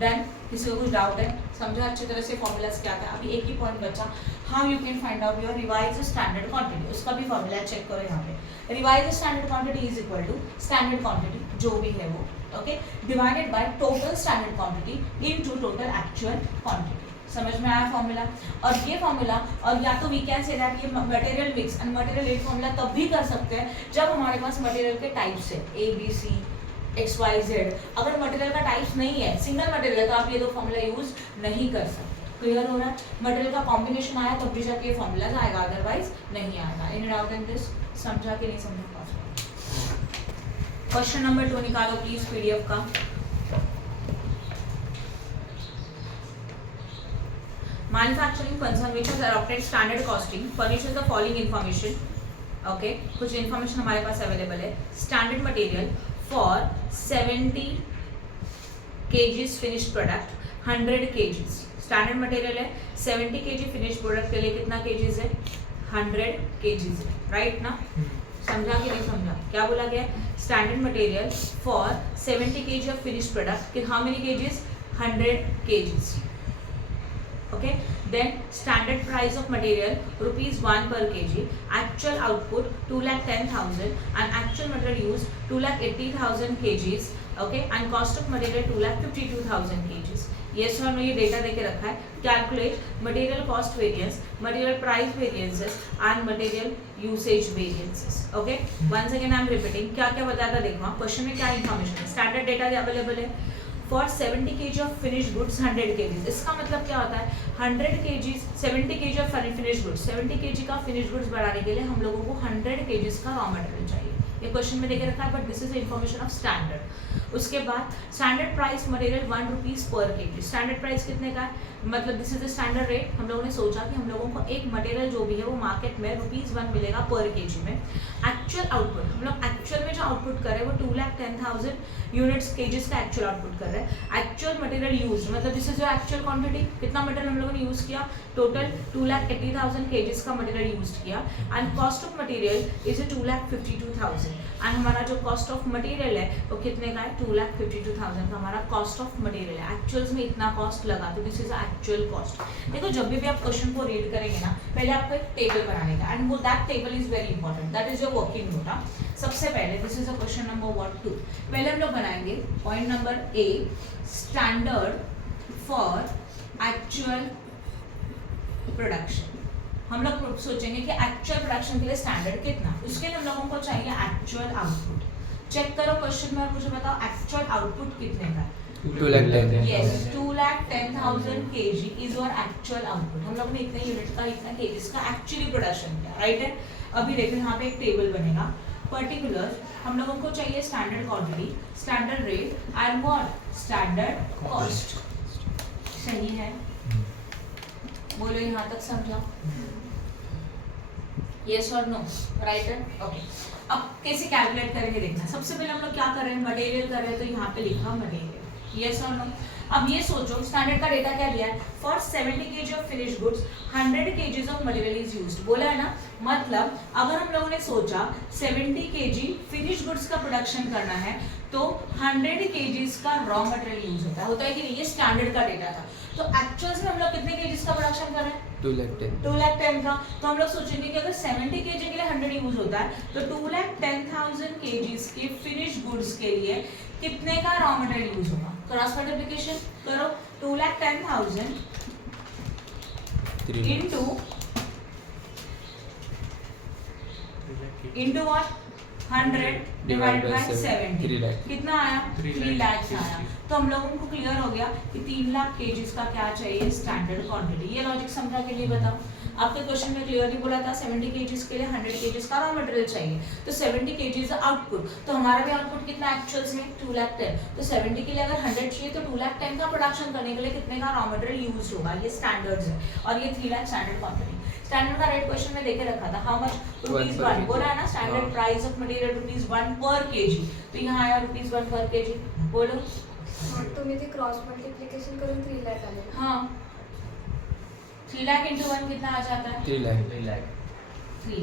देन किसी को कुछ डाउट है, समझा अच्छी तरह से फॉर्मूलाज क्या था। अभी एक ही पॉइंट बचा, how you can find out your revise standard quantity, उसका भी फॉर्मूला चेक करो यहाँ पे। Revise standard quantity is equal to standard quantity जो भी है वो, okay, divided by total standard quantity into total actual quantity. समझ में आया फॉर्मूला। और ये फॉर्मूला, और या तो वी कैन से दैट ये material mix and material rate formula तब भी कर सकते हैं जब हमारे पास मटेरियल के टाइप्स है A B C X Y Z. अगर मटेरियल का टाइप्स नहीं है, सिंगल मटेरियल है, तो आप ये दो फॉर्मूला यूज नहीं कर सकते। क्लियर हो रहा है। मटेरियल का कॉम्बिनेशन आया तब भी जाके ये फॉर्मूलाज आएगा, अदरवाइज नहीं आएगा। इन डाउट इन दिस, समझा कि नहीं समझा? क्वेश्चन नंबर 2 निकालो प्लीज पीडीएफ का। Manufacturing concern which has adopted standard costing furnishes the following information. Okay, कुछ इन्फॉर्मेशन हमारे पास अवेलेबल है. Standard material for 70 kgs finished product 100 kgs. Standard material है 70 kg फिनिश्ड प्रोडक्ट के लिए कितना kgs है? 100 kgs है, राइट ना? समझा कि नहीं समझा? क्या बोला गया? Standard material for 70 kg of finished product कि how many kgs? 100 kgs. Okay, then standard price of material ₹1 per kg, actual output 2,10,000 and actual material used 2,80,000 kgs. Okay, and cost of material 2,52,000 kgs. Yes or no? ये data देके रखा है. Calculate material cost variance, material price variances and material usage variances. Okay, once again I am repeating. क्या क्या बताया था देखो. Question में क्या इन्फॉर्मेशन है? स्टैंडर्ड डेटा अवेलेबल है for 70 kg of finished goods 100 kg. इसका मतलब क्या होता है? 100 kg 70 kg of finished goods, 70 kg का फिनिश्ड गुड्स बनाने के लिए हम लोगों को 100 kg का रॉ मटेरियल चाहिए. ये क्वेश्चन में देके रखा है, but this is information of standard. उसके बाद स्टैंडर्ड प्राइस मटेरियल ₹1 पर kg. स्टैंडर्ड प्राइस कितने का है? मतलब this is the standard rate. हम लोगों ने सोचा कि हम लोगों को एक मटेरियल जो भी है वो मार्केट में ₹1 मिलेगा पर kg में. एक्चुअल आउटपुट हम लोग एक्चुअल में जो आउटपुट कर रहे हैं वो 2,10,000 यूनिट्स केजेस का एक्चुअल आउटपुट कर रहे हैं. एक्चुअल मटेरियल यूज मतलब this is your actual quantity. कितना मटेरियल हम लोगों ने यूज किया? टोटल 2,80,000 केजेस का मटेरियल यूज किया. And cost of material is 2,52,000. And हमारा जो कॉस्ट ऑफ मटेरियल है वो कितने का है? 2,52,000 का हमारा कॉस्ट ऑफ मटेरियल है. एक्चुअल्स में इतना कॉस्ट लगा तो दिस इज एक्चुअल कॉस्ट. देखो जब भी आप क्वेश्चन को रीड करेंगे ना, पहले आपको एक टेबल बनाने का, एंड वो that table is very important. That is your working note. सबसे पहले this is a question number 2. पहले हम लोग बनाएंगे point number A, standard for actual production. हम लोग सोचेंगे कि एक्चुअल प्रोडक्शन के लिए स्टैंडर्ड कितना, उसके लिए हम लोगों को चाहिए एक्चुअल आउटपुट. चेक करो क्वेश्चन में और मुझे बताओ एक्चुअल आउटपुट कितने का है? 2,10,000. Yes, 2,10,000 kg is your actual output. हम लोग ने इतने यूनिट का इतना kgs का एक्चुअली प्रोडक्शन किया, राइट है? अभी देखो यहाँ पे एक टेबल बनेगा. पर्टिकुलर हम लोगों को चाहिए standard quantity, standard rate and what? Standard cost. सही है? बोलो यहाँ तक समझा? यस और नो? राइट है? ओके. अब कैसे कैलकुलेट करेंगे देखना. सबसे पहले हम लोग क्या कर रहे हैं? मटेरियल कर रहे हैं, तो यहाँ पे लिखा मटेरियल. यस और नो? अब ये सोचो स्टैंडर्ड का डेटा क्या दिया है? For 70 kg of finished goods 100 kg of material is used. बोला है ना? मतलब अगर हम लोगों ने सोचा 70 kg फिनिश्ड गुड्स का प्रोडक्शन करना है तो 100 kg का रॉ मटेरियल यूज होता है कि नहीं? ये स्टैंडर्ड का डेटा था. तो एक्चुअल्स में हम लोग कितने kg का प्रोडक्शन कर रहे हैं? 2,10,000 का. तो हम लोग सोचेंगे कि अगर 70 kg के लिए 100 यूज होता है तो 2,10,000 kg के फिनिश्ड गुड्स के लिए कितने का रॉ मटेरियल यूज होगा? क्रॉस मल्टीप्लिकेशन करो. 2,10,000 इनटू व्हाट? 100 divide by 70. कितना आया? 3 लाख आया. तो हम लोगों को क्लियर हो गया कि 3 लाख केजीज का क्या चाहिए? Standard quantity. ये लॉजिक समझा के लिए बताओ. आपके क्वेश्चन में क्लियरली बोला था 70 केजीज के लिए 100 केजीज का रॉ मटेरियल चाहिए. तो 70 केजीज आउटपुट, तो हमारा भी आउटपुट कितना एक्चुअल्स में? 2,10,000. तो 70 के लिए अगर 100 चाहिए तो 2,10,000 का प्रोडक्शन करने के लिए कितने का रॉ मटेरियल यूज होगा? ये स्टैंडर्ड्स है. और ये 3 लाख स्टैंडर्ड क्वांटिटी. स्टैंडर्ड का रेट क्वेश्चन में देके रखा था. How much? ₹1. बोला है ना स्टैंडर्ड प्राइस ऑफ मटेरियल ₹1 पर केजी. तो यहाँ आया ₹1 पर केजी. बोलो. तुम्ही ते क्रॉस मल्टीप्लिकेशन करून 3 लाख आले. हाँ, 3 लाख इंटू 1 कितना आ जाता है? 3 लाख. 3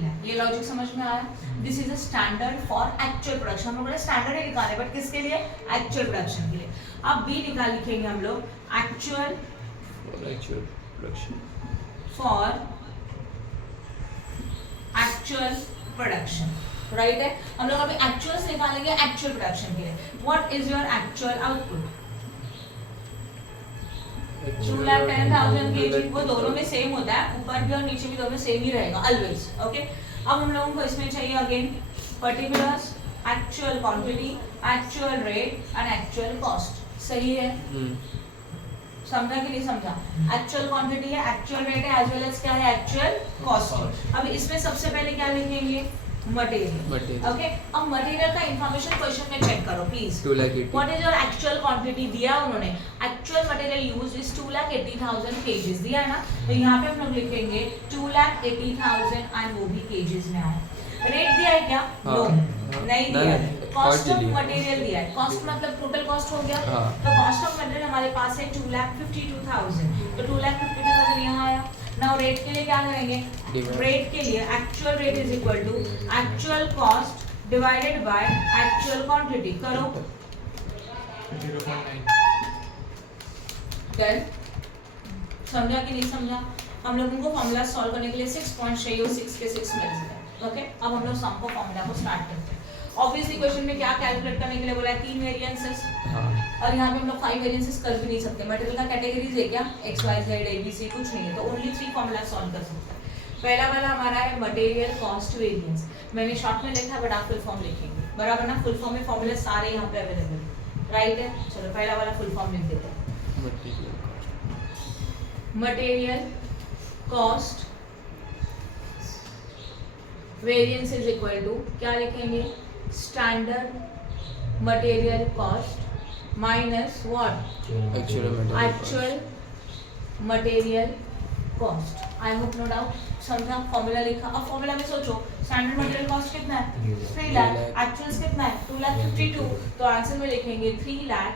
लाख. ये लॉजिक समझ में आया? This is a standard for actual production. हम लोगों ने स्टैंडर्ड ही निकाले, बट किसके लिए? एक्चुअल प्रोडक्शन के लिए. अब बी लिखेंगे हम लोग actual production for actual production. Right है? हम लोग अभी एक्चुअल्स निकालेंगे एक्चुअल प्रोडक्शन के लिए. What is your actual output? 2,10,000 kg. वो दोनों में सेम होता है, ऊपर भी और नीचे भी दोनों सेम ही रहेगा ऑलवेज. ओके. अब हम लोगों को इसमें चाहिए again particulars, actual quantity, actual rate and actual cost. सही है? समझा कि नहीं समझा? एक्चुअल क्वांटिटी है, एक्चुअल रेट है, एज वेल एज क्या है? Actual cost. अब इसमें सबसे पहले क्या लिखेंगे? मटेरियल। ओके, अब मटेरियल का इंफॉर्मेशन क्वेश्चन में चेक करो please. 280. What is your actual quantity दिया उन्होंने, actual material use is 2,80,000 KGs दिया है ना, तो यहाँ पे हम लोग लिखेंगे 2,80,000 एंड वो भी केजीज में आया। रेट दिया है क्या? नो, नहीं दिया है। कॉस्ट ऑफ मटेरियल दिया है, कॉस्ट मतलब टोटल कॉस्ट हो गया। तो कॉस्ट ऑफ मटेरियल हमारे पास है 2,52,000, तो 2,52,000 यहाँ आया। नाउ रेट के लिए क्या करेंगे, रेट के लिए actual rate is equal to actual cost divided by actual quantity. करो 0.9. डन, समझा कि नहीं समझा? हम लोगों को फॉर्मूला सॉल्व करने के लिए 6 पॉइंट चाहिए, 6 के 6 मिल गए। ओके, अब हम लोग सम को फॉर्मूला को स्टार्ट करते हैं। ऑब्वियसली क्वेश्चन में क्या कैलकुलेट करने के लिए बोला है, 3 वेरिएंसेस। और यहाँ पे हम लोग 5 वेरिएंसेस कर भी नहीं सकते, मटेरियल का कैटेगरीज है क्या, X Y Z A B C कुछ नहीं है, तो ओनली 3 फॉर्मूला सॉल्व कर सकते हैं। पहला वाला हमारा है मटेरियल कॉस्ट वेरिएंस, मैंने शॉर्ट में लिखा है बट आप फुल फॉर्म लिखेंगे, बराबर ना? फुल फॉर्म में फॉर्मूले सारे यहाँ पे अवेलेबल, राइट है? चलो पहला वाला फुल फॉर्म लिख देते हैं। Material cost variance is equal to क्या लिखेंगे, standard material cost minus what, actual material cost. I hope no doubt समझा, फॉर्मूला लिखा। अब फॉर्मूला में सोचो, स्टैंडर्ड मटेरियल कॉस्ट कितना है 3 लाख, एक्चुअल्स कितना है 2,52,000, तो आंसर में लिखेंगे 3 लाख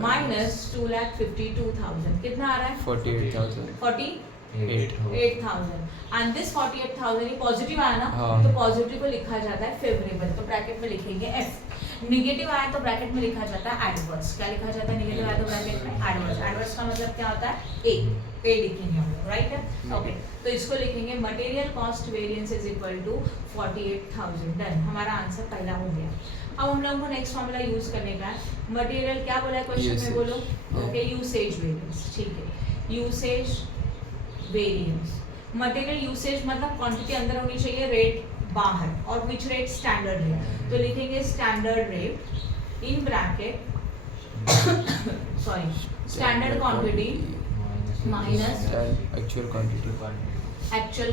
माइनस 2,52,000, कितना आ रहा है 48,000 एंड दिस 48,000 ये पॉजिटिव आया ना, तो पॉजिटिव को लिखा जाता है फेवरेबल, तो ब्रैकेट में लिखेंगे एफ। नेगेटिव आया तो ब्रैकेट में लिखा जाता है एडवर्स। क्या लिखा जाता है, नेगेटिव आया तो ब्रैकेट में एडवर्स। एडवर्स का मतलब क्या होता है, ए लिखेंगे हम लोग, राइट है? ओके, तो इसको लिखेंगे material cost variance is equal to 48,000। Done, हमारा आंसर पहला हो गया। अब हम लोगों को नेक्स्ट फॉर्मूला यूज करने का है। मटेरियल क्या बोला है क्वेश्चन में, बोलो। ओके, यूसेज वेरिएंस, ठीक है, यूसेज वेरिएंस। मटेरियल यूसेज मतलब क्वांटिटी अंदर होनी चाहिए, रेट बाहर, और विच रेट, स्टैंडर्ड रेट। तो लिखेंगे standard rate in bracket sorry standard quantity minus actual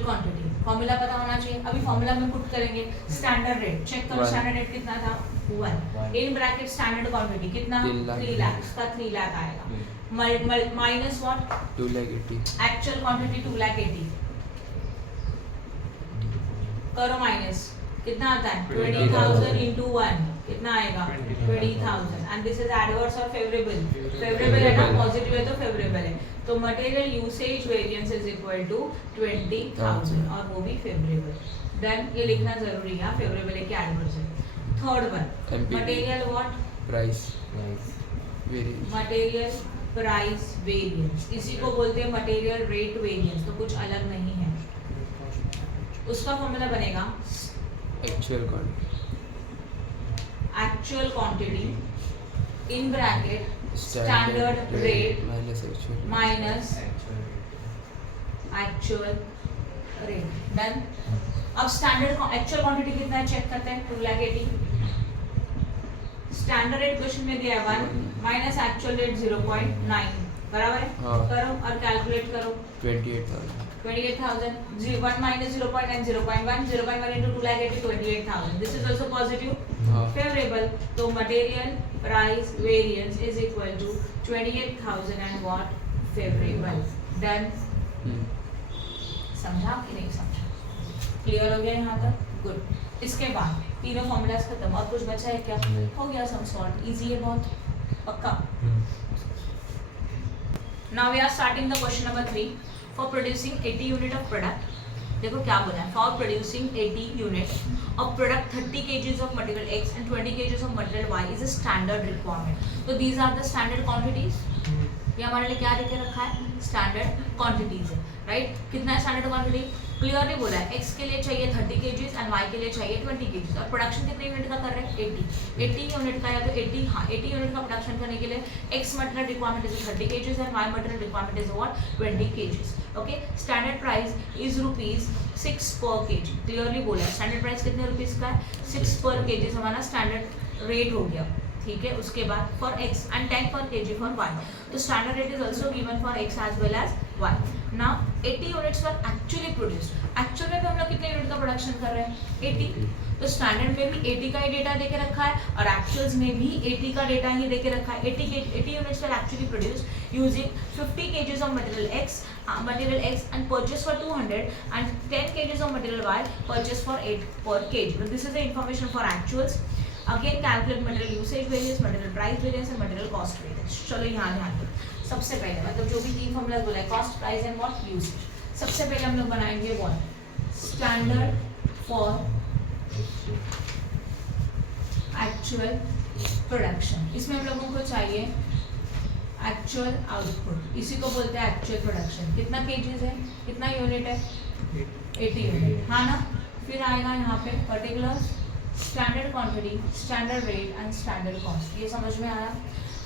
quantity. Formula पता होना चाहिए, अभी फॉर्मूला में पुट करेंगे स्टैंडर्ड रेट, चेक करो स्टैंडर्ड रेट कितना था 1 इन ब्रैकेट स्टैंडर्ड क्वांटिटी कितना 3 लाख, का 3 लाख आएगा माइनस व्हाट 280, एक्चुअल क्वांटिटी 280, करो माइनस, कितना आता है 20,000 into 1 कितना आएगा 20,000 एंड दिस इज एडवर्स और फेवरेबल, फेवरेबल है ना, पॉजिटिव है तो फेवरेबल है, तो material usage variance is equal to 20,000 और वो भी फेवरेबल। देन ये लिखना जरूरी है, फेवरेबल है कि एडवर्स है। Third one material what price variance, material price variance, इसी को बोलते हैं मटेरियल रेट वेरिएंस, तो कुछ अलग नहीं है। उसका फॉर्मूला बनेगा actual quantity in bracket standard rate minus actual rate. Done. अब स्टैंडर्ड एक्चुअल क्वांटिटी कितना है चेक करते हैं, 280, स्टैंडर्ड रेट क्वेश्चन में दिया है 1 माइनस एक्चुअल रेट 0.9, बराबर है? करो और कैलकुलेट करो 28,000, 1 minus 0.9, 0.1, 0.1 into 280, 28,000. This is also positive, favorable. So material price variance is equal to 28,000 and what? Favorable. Done. समझा कि नहीं समझा? क्लियर हो गया यहाँ तक? गुड। इसके बाद तीनों फॉर्मूलाज खत्म, और कुछ बचा है क्या? हो गया सम सॉल्व, इजी है बहुत, पक्का। Now we are starting the question number 3. For producing 80 unit of product, देखो क्या बोला है, for producing 80 unit of product 30 kgs of material X and 20 kgs of material Y is a standard requirement. So these are the standard quantities. ये हमारे लिए क्या लिखे रखा है, स्टैंडर्ड क्वांटिटीज है, राइट? कितना है स्टैंडर्ड क्वांटिटी, क्लियरली बोला है, एक्स के लिए चाहिए 30 kgs एंड वाई के लिए चाहिए 20 kgs, और प्रोडक्शन कितने यूनिट का कर रहे हैं 80 यूनिट का, या तो 80 हाँ 80 यूनिट का प्रोडक्शन करने के लिए X material requirement is 30 kgs and Y material requirement is what 20 kgs। Okay, standard price is ₹6 per kg, clearly बोला है, स्टैंडर्ड प्राइस कितने रुपीज का है 6 पर kg, हमारा स्टैंडर्ड रेट हो गया, ठीक है, उसके बाद for x and 10 per kg for y, तो standard rate is also given for x as well as y. Now 80 units were actually produced. Actual में भी हम लोग कितने यूनिट का प्रोडक्शन कर रहे हैं? 80. तो स्टैंडर्ड में भी 80 का ही डेटा देके रखा है और एक्चुअल्स में भी 80 का डेटा ही देके रखा है. 80 units were actually produced using 50 kgs of material x and purchased for 200 and 10 kgs of material y purchased for 8 per kg. So this is the information for actuals. Again calculate material usage variance, material price variance and material cost variance. चलो यहाँ ध्यान दो. सबसे पहले मतलब जो भी तीन फॉर्मूला बोला है, cost, price and what usage. सबसे पहले हम लोग बनाएंगे what? Standard for actual production. इसमें हम लोगों को चाहिए एक्चुअल आउटपुट. इसी को बोलते हैं एक्चुअल प्रोडक्शन. कितना केजीज है, कितना यूनिट है? 80 यूनिट, हाँ ना. फिर आएगा यहाँ पे particular standard quantity, standard rate and standard cost. ये समझ में आया?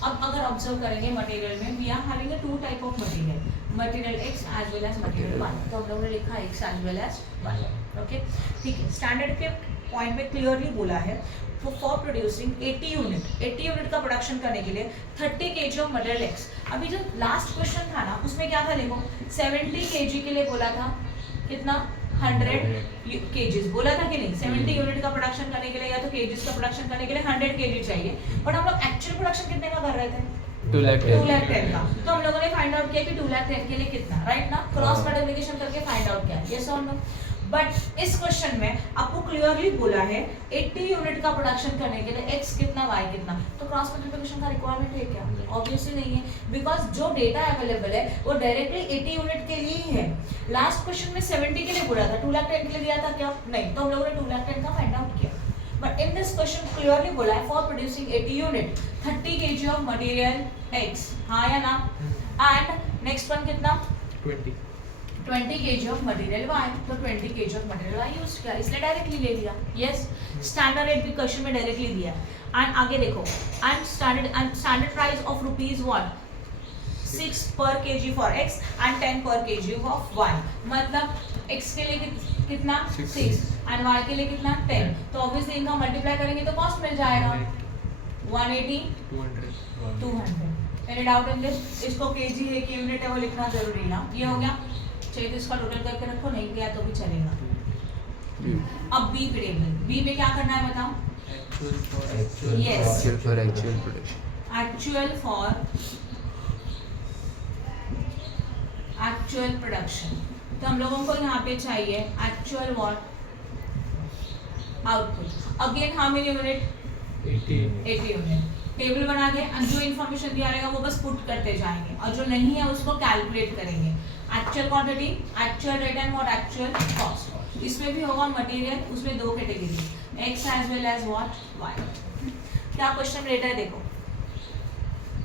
अब अगर ऑब्जर्व करेंगे मटेरियल में, we are having a two type of material, material X as well as material Y. तो हम लोगों ने लिखा X as well as Y. Okay ठीक है. स्टैंडर्ड के पॉइंट में क्लियरली बोला है फॉर प्रोड्यूसिंग 80 यूनिट का प्रोडक्शन करने के लिए 30 kg ऑफ मटेरियल एक्स. अभी जो लास्ट क्वेश्चन था ना, उसमें क्या था देखो, 70 kg के लिए बोला था कितना? 100 kgs बोला था कि नहीं? 70 यूनिट का प्रोडक्शन करने के लिए या तो kgs का प्रोडक्शन करने के लिए 100 kg चाहिए. बट हम लोग एक्चुअल प्रोडक्शन कितने का कर रहे थे? 210 का. तो हम लोगों ने फाइंड आउट किया कि 210 के लिए कितना, राइट ना? क्रॉस मल्टीप्लिकेशन करके फाइंड आउट किया. यस और नो? बट इस क्वेश्चन में आपको क्लियरली बोला है 80 यूनिट का प्रोडक्शन करने के लिए x कितना y कितना. तो क्रॉस मल्टीप्लिकेशन का रिक्वायरमेंट है क्या? ऑब्वियसली नहीं है, बिकॉज जो डेटा अवेलेबल है वो डायरेक्टली 80 यूनिट के लिए ही है. लास्ट क्वेश्चन में 70 के लिए बोला था, 210 के लिए दिया था क्या? नहीं. तो हम लोगों ने 210 का फाइंड आउट किया. But in this question clearly बोला है for producing 80 unit 30 kg of material x, हाँ या ना? एंड नेक्स्ट वन कितना? 20 kg ऑफ मटेरियल y. तो 20 kg of material y use किया, इसलिए डायरेक्टली ले लिया. यस. स्टैंडर्ड रेट भी क्वेश्चन में डायरेक्टली दिया. एंड आगे देखो, and standard price of rupees what? 6 per kg for x and 10 per kg of y. मतलब x के लिए कितना? 6 एंड y के लिए कितना? 10. तो ऑब्वियसली इनका मल्टीप्लाई करेंगे तो कॉस्ट मिल जाएगा 180 200. Any doubt in this? इसको kg है कि यूनिट है वो लिखना जरूरी ना. ये हो गया. चाहिए तो इसका टोटल करके रखो, नहीं दिया तो भी चलेगा. अब बी पे टेबल, बी पे क्या करना है बताओ? Yes, actual for actual production. तो हम लोगों को यहाँ पे चाहिए actual what? Output. Again how many unit? 80 unit. Table बना के जो इन्फॉर्मेशन दिया रहेगा वो बस पुट करते जाएंगे और जो नहीं है उसको कैलकुलेट करेंगे. Actual quantity, actual rate and what? Actual cost. इसमें भी होगा मटेरियल, उसमें दो category, X as well as what? Y. क्या क्वेश्चन रेट है देखो,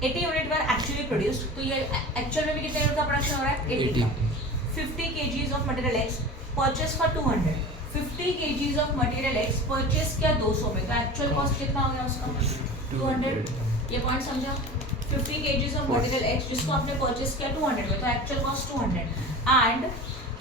80 यूनिट वर एक्चुअली प्रोड्यूस्ड. तो ये एक्चुअल में भी कितने यूनिट का प्रोडक्शन हो रहा है? 80 का. 50 kgs of material x purchase for 200. 50 kgs of material x purchase किया 200 में, तो एक्चुअल कॉस्ट कितना हो गया उसका? 200. ये पॉइंट समझा? 50 kgs ऑफ मटेरियल एक्स जिसको आपने परचेस किया 200 में, तो actual cost 200. And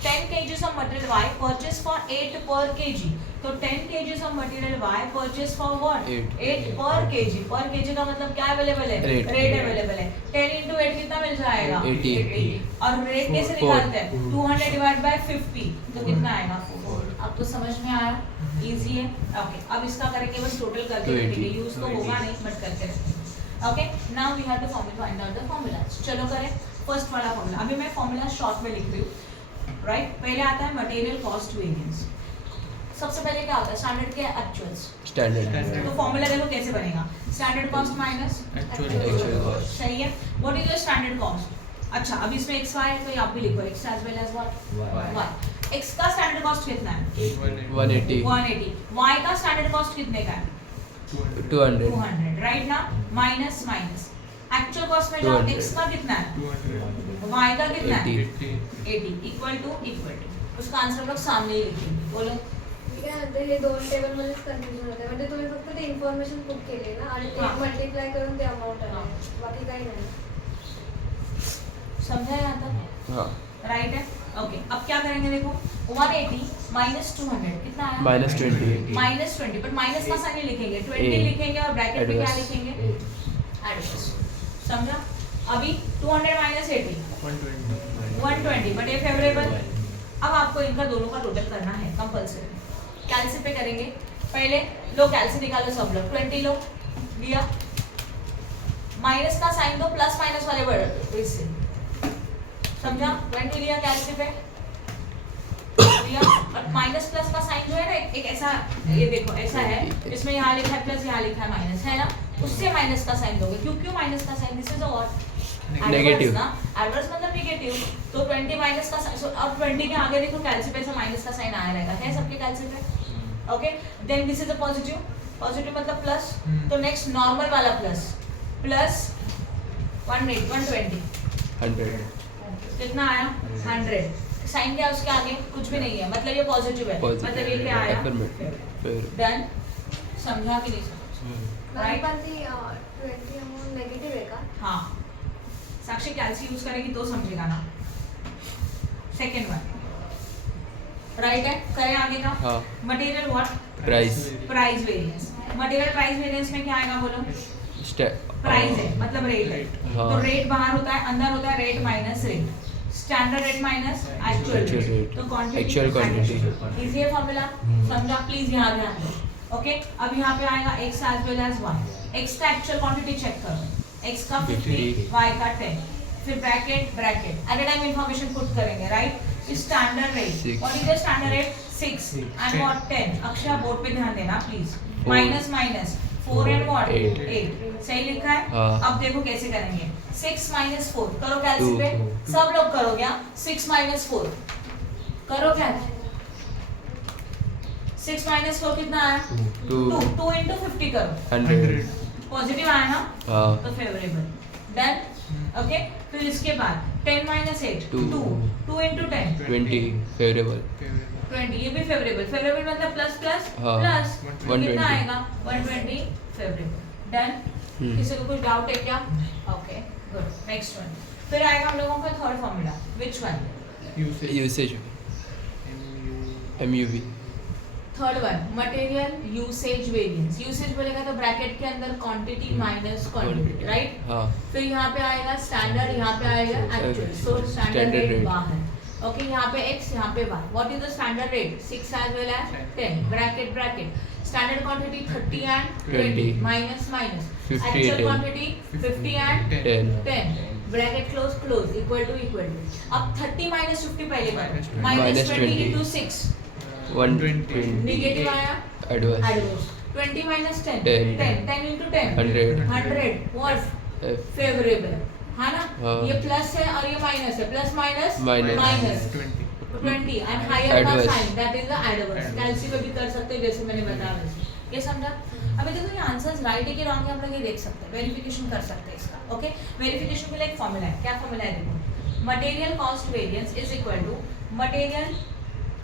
10 kgs of material y purchase for 8 per kg. तो 10 kgs of material y purchase for what? 8 per kg. पर kg का मतलब क्या अवेलेबल है? रेट अवेलेबल है. 10 into 8 कितना मिल जाएगा? 80. और रेट कैसे निकालते हैं? 200 डिवाइड बाय 50. तो कितना आएगा? 4. अब तो समझ में आया? इजी है. ओके, अब इसका करेंगे बस टोटल करके रखेंगे, यूज तो होगा नहीं बट करके रखेंगे. Okay, now we have to find out the formulas. चलो करें फर्स्ट वाला फॉर्मूला. अभी मैं फॉर्मूला शॉर्ट में लिख रही हूँ, राइट? पहले आता है मटेरियल कॉस्ट वेरिएंस. सबसे पहले क्या होता है? स्टैंडर्ड के एक्चुअल्स. स्टैंडर्ड. तो फॉर्मूला देखो कैसे बनेगा, standard cost minus actual cost. सही है. What is your standard cost? अच्छा, अब इसमें x y है तो आप भी लिखो x as well as what? y. x का स्टैंडर्ड कॉस्ट कितना है? 180. y का स्टैंडर्ड कॉस्ट कितने का है? 200. राइट ना? माइनस माइनस एक्चुअल कॉस्ट में जाओ, x का कितना है? 200. y का कितना है? 80. इक्वल टू उसका आंसर हम लोग सामने ही लिखेंगे. बोलो. हे दोन टेबल मध्येच कन्फ्युजन होते. म्हणजे तुम्ही फक्त ते इन्फॉर्मेशन पुट केली ना आणि ते मल्टिप्लाय करून ते अमाउंट आले, बाकी काही नाही. समझा आता? हाँ. राइट है. ओके अब क्या करेंगे देखो 180 माइनस 200 कितना आया -20 -20 बट माइनस का साइन नहीं लिखेंगे 20 A. लिखेंगे और ब्रैकेट में क्या Adverse. लिखेंगे एडवर्स समझा अभी 200 माइनस 80 120 बट ये फेवरेबल अब आपको इनका दोनों का टोटल करना है कंपल्सरी कैलसी पे करेंगे पहले लो कैलसी निकालो सब लोग 20 लो लिया माइनस का साइन दो प्लस माइनस वाले वर्ड इससे समझा 20 लिया कैलसी पे लिया और माइनस प्लस का साइन जो है ना एक ऐसा ये देखो ऐसा है इसमें यहाँ लिखा है प्लस यहाँ लिखा है माइनस है ना उससे माइनस का साइन दोगे क्यों माइनस का sign this is what Negative. ना एडवर्स मतलब नेगेटिव तो 20 माइनस का साइन अब 20 के आगे देखो कैलसी पे ऐसा माइनस का साइन आया रहेगा है सबके कैलसी पे okay then this is a positive मतलब प्लस तो नेक्स्ट नॉर्मल वाला प्लस 120 100 कितना आया 100 साइन क्या उसके आगे कुछ भी नहीं है मतलब ये पॉजिटिव है मतलब ये क्या आया affirmative डन समझा कि नहीं समझा राइट पर दी 20 अमाउंट नेगेटिव है का हाँ साक्षी कैल्सी यूज करेगी तो समझेगा ना सेकंड वन राइट है करें आगे का हाँ material what price variance material price variance में क्या आएगा बोलो प्राइस है मतलब रेट है हाँ। तो रेट बाहर होता है अंदर होता है rate minus rate standard rate minus actual Actual rate rate. तो क्वांटिटी Actual quantity. इजी है फॉर्मूला समझा प्लीज यहाँ ध्यान दो ओके अब यहाँ पे आएगा x as well as y x का एक्चुअल क्वांटिटी चेक करो x का 50 50, y का 10 फिर bracket at time information put करेंगे राइट स्टैंडर्ड रेट Six. और इधर स्टैंडर्ड रेट 6 एंड व्हाट 10 अक्षर बोर्ड पे ध्यान देना please Four. Minus 4 and what Eight. 8 सही लिखा है हाँ। अब देखो कैसे करेंगे 6 माइनस 4 करो कैलसी Two. पे सब लोग करो क्या 6 माइनस 4 करो क्या 6 माइनस 4 कितना आया 2 2 into 50 करो 100 पॉजिटिव आया ना हाँ तो फेवरेबल डन ओके फिर इसके बाद 10 माइनस 8 Two. 2 into 10 20 फेवरेबल 20 ये भी फेवरेबल मतलब प्लस प्लस हाँ, प्लस 120. कितना आएगा 120 फेवरेबल डन किसी को कुछ डाउट है क्या ओके गुड नेक्स्ट वन फिर आएगा हम लोगों का third formula which one usage MUV third one material usage variance usage बोलेगा तो ब्रैकेट के अंदर क्वांटिटी माइनस क्वांटिटी राइट हाँ फिर यहाँ पे आएगा स्टैंडर्ड यहाँ पे आएगा actual so standard Standard rate rate. बाहर ओके यहाँ पे x यहाँ पे y what is the standard rate 6 as well as 10 bracket standard quantity 30 and 20 minus 50 actual 10. Quantity 50 and 10 bracket close equal to अब 30 माइनस 50 पहले कर माइनस Minus 20 20. into 6 120 नेगेटिव आया adverse adverse 20 minus 10 10. 10 into 10 100 100 what F favourable है ना हाँ। ये plus है और ये माइनस है plus minus Minus. Minus 20 and higher का Adverse. Sign that is the adverse कैल्सी पे भी कर सकते हैं जैसे मैंने बताया वैसे ये समझा अभी देखो ये आंसर्स राइट है कि रॉन्ग है हम लोग ये देख सकते हैं वेरिफिकेशन कर सकते हैं इसका ओके वेरिफिकेशन के लिए एक फॉर्मूला है क्या फॉर्मूला है देखो material cost variance is equal to material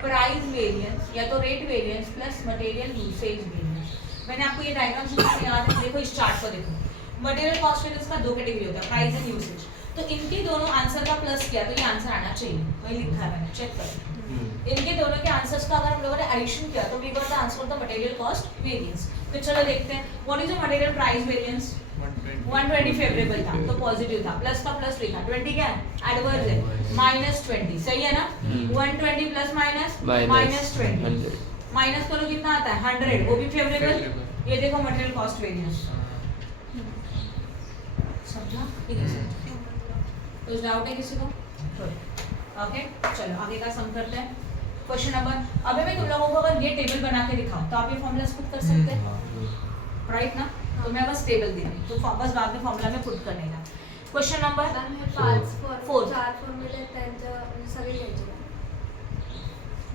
price variance या तो rate variance plus material usage variance मैंने आपको ये डायग्राम से याद है देखो इस चार्ट को देखो मटेरियल कॉस्ट वेरिएंस का दो कैटेगरी होता है प्राइस एंड यूसेज तो इनके दोनों आंसर का प्लस किया तो ये आंसर आना चाहिए वही लिखा है मैंने चेक करो इनके दोनों के आंसर्स का अगर हम लोगों ने एडिशन किया तो we got the answer of the material cost variance तो चलो देखते हैं what is the material price variance 120 favourable था तो पॉजिटिव था प्लस का प्लस लिखा 20 क्या है एडवर्स है -20 सही है ना 120 प्लस माइनस माइनस -20 100 माइनस करो कितना आता है 100 वो भी फेवरेबल ये देखो मटेरियल कॉस्ट वेरिएंस समझा ये नहीं समझा कुछ डाउट है किसी को ओके चलो आगे का सम करते हैं क्वेश्चन नंबर अभी मैं तुम लोगों को अगर ये टेबल बना के दिखाऊं तो आप ये फॉर्मूला पुट कर सकते हैं राइट ना तो मैं बस टेबल दे रही तो बस बाद में फॉर्मूला में पुट करने का क्वेश्चन नंबर मॅम हे पाच Four. चार फॉर्म्युले आहेत त्यांच्या म्हणजे सगळे घ्यायचे का?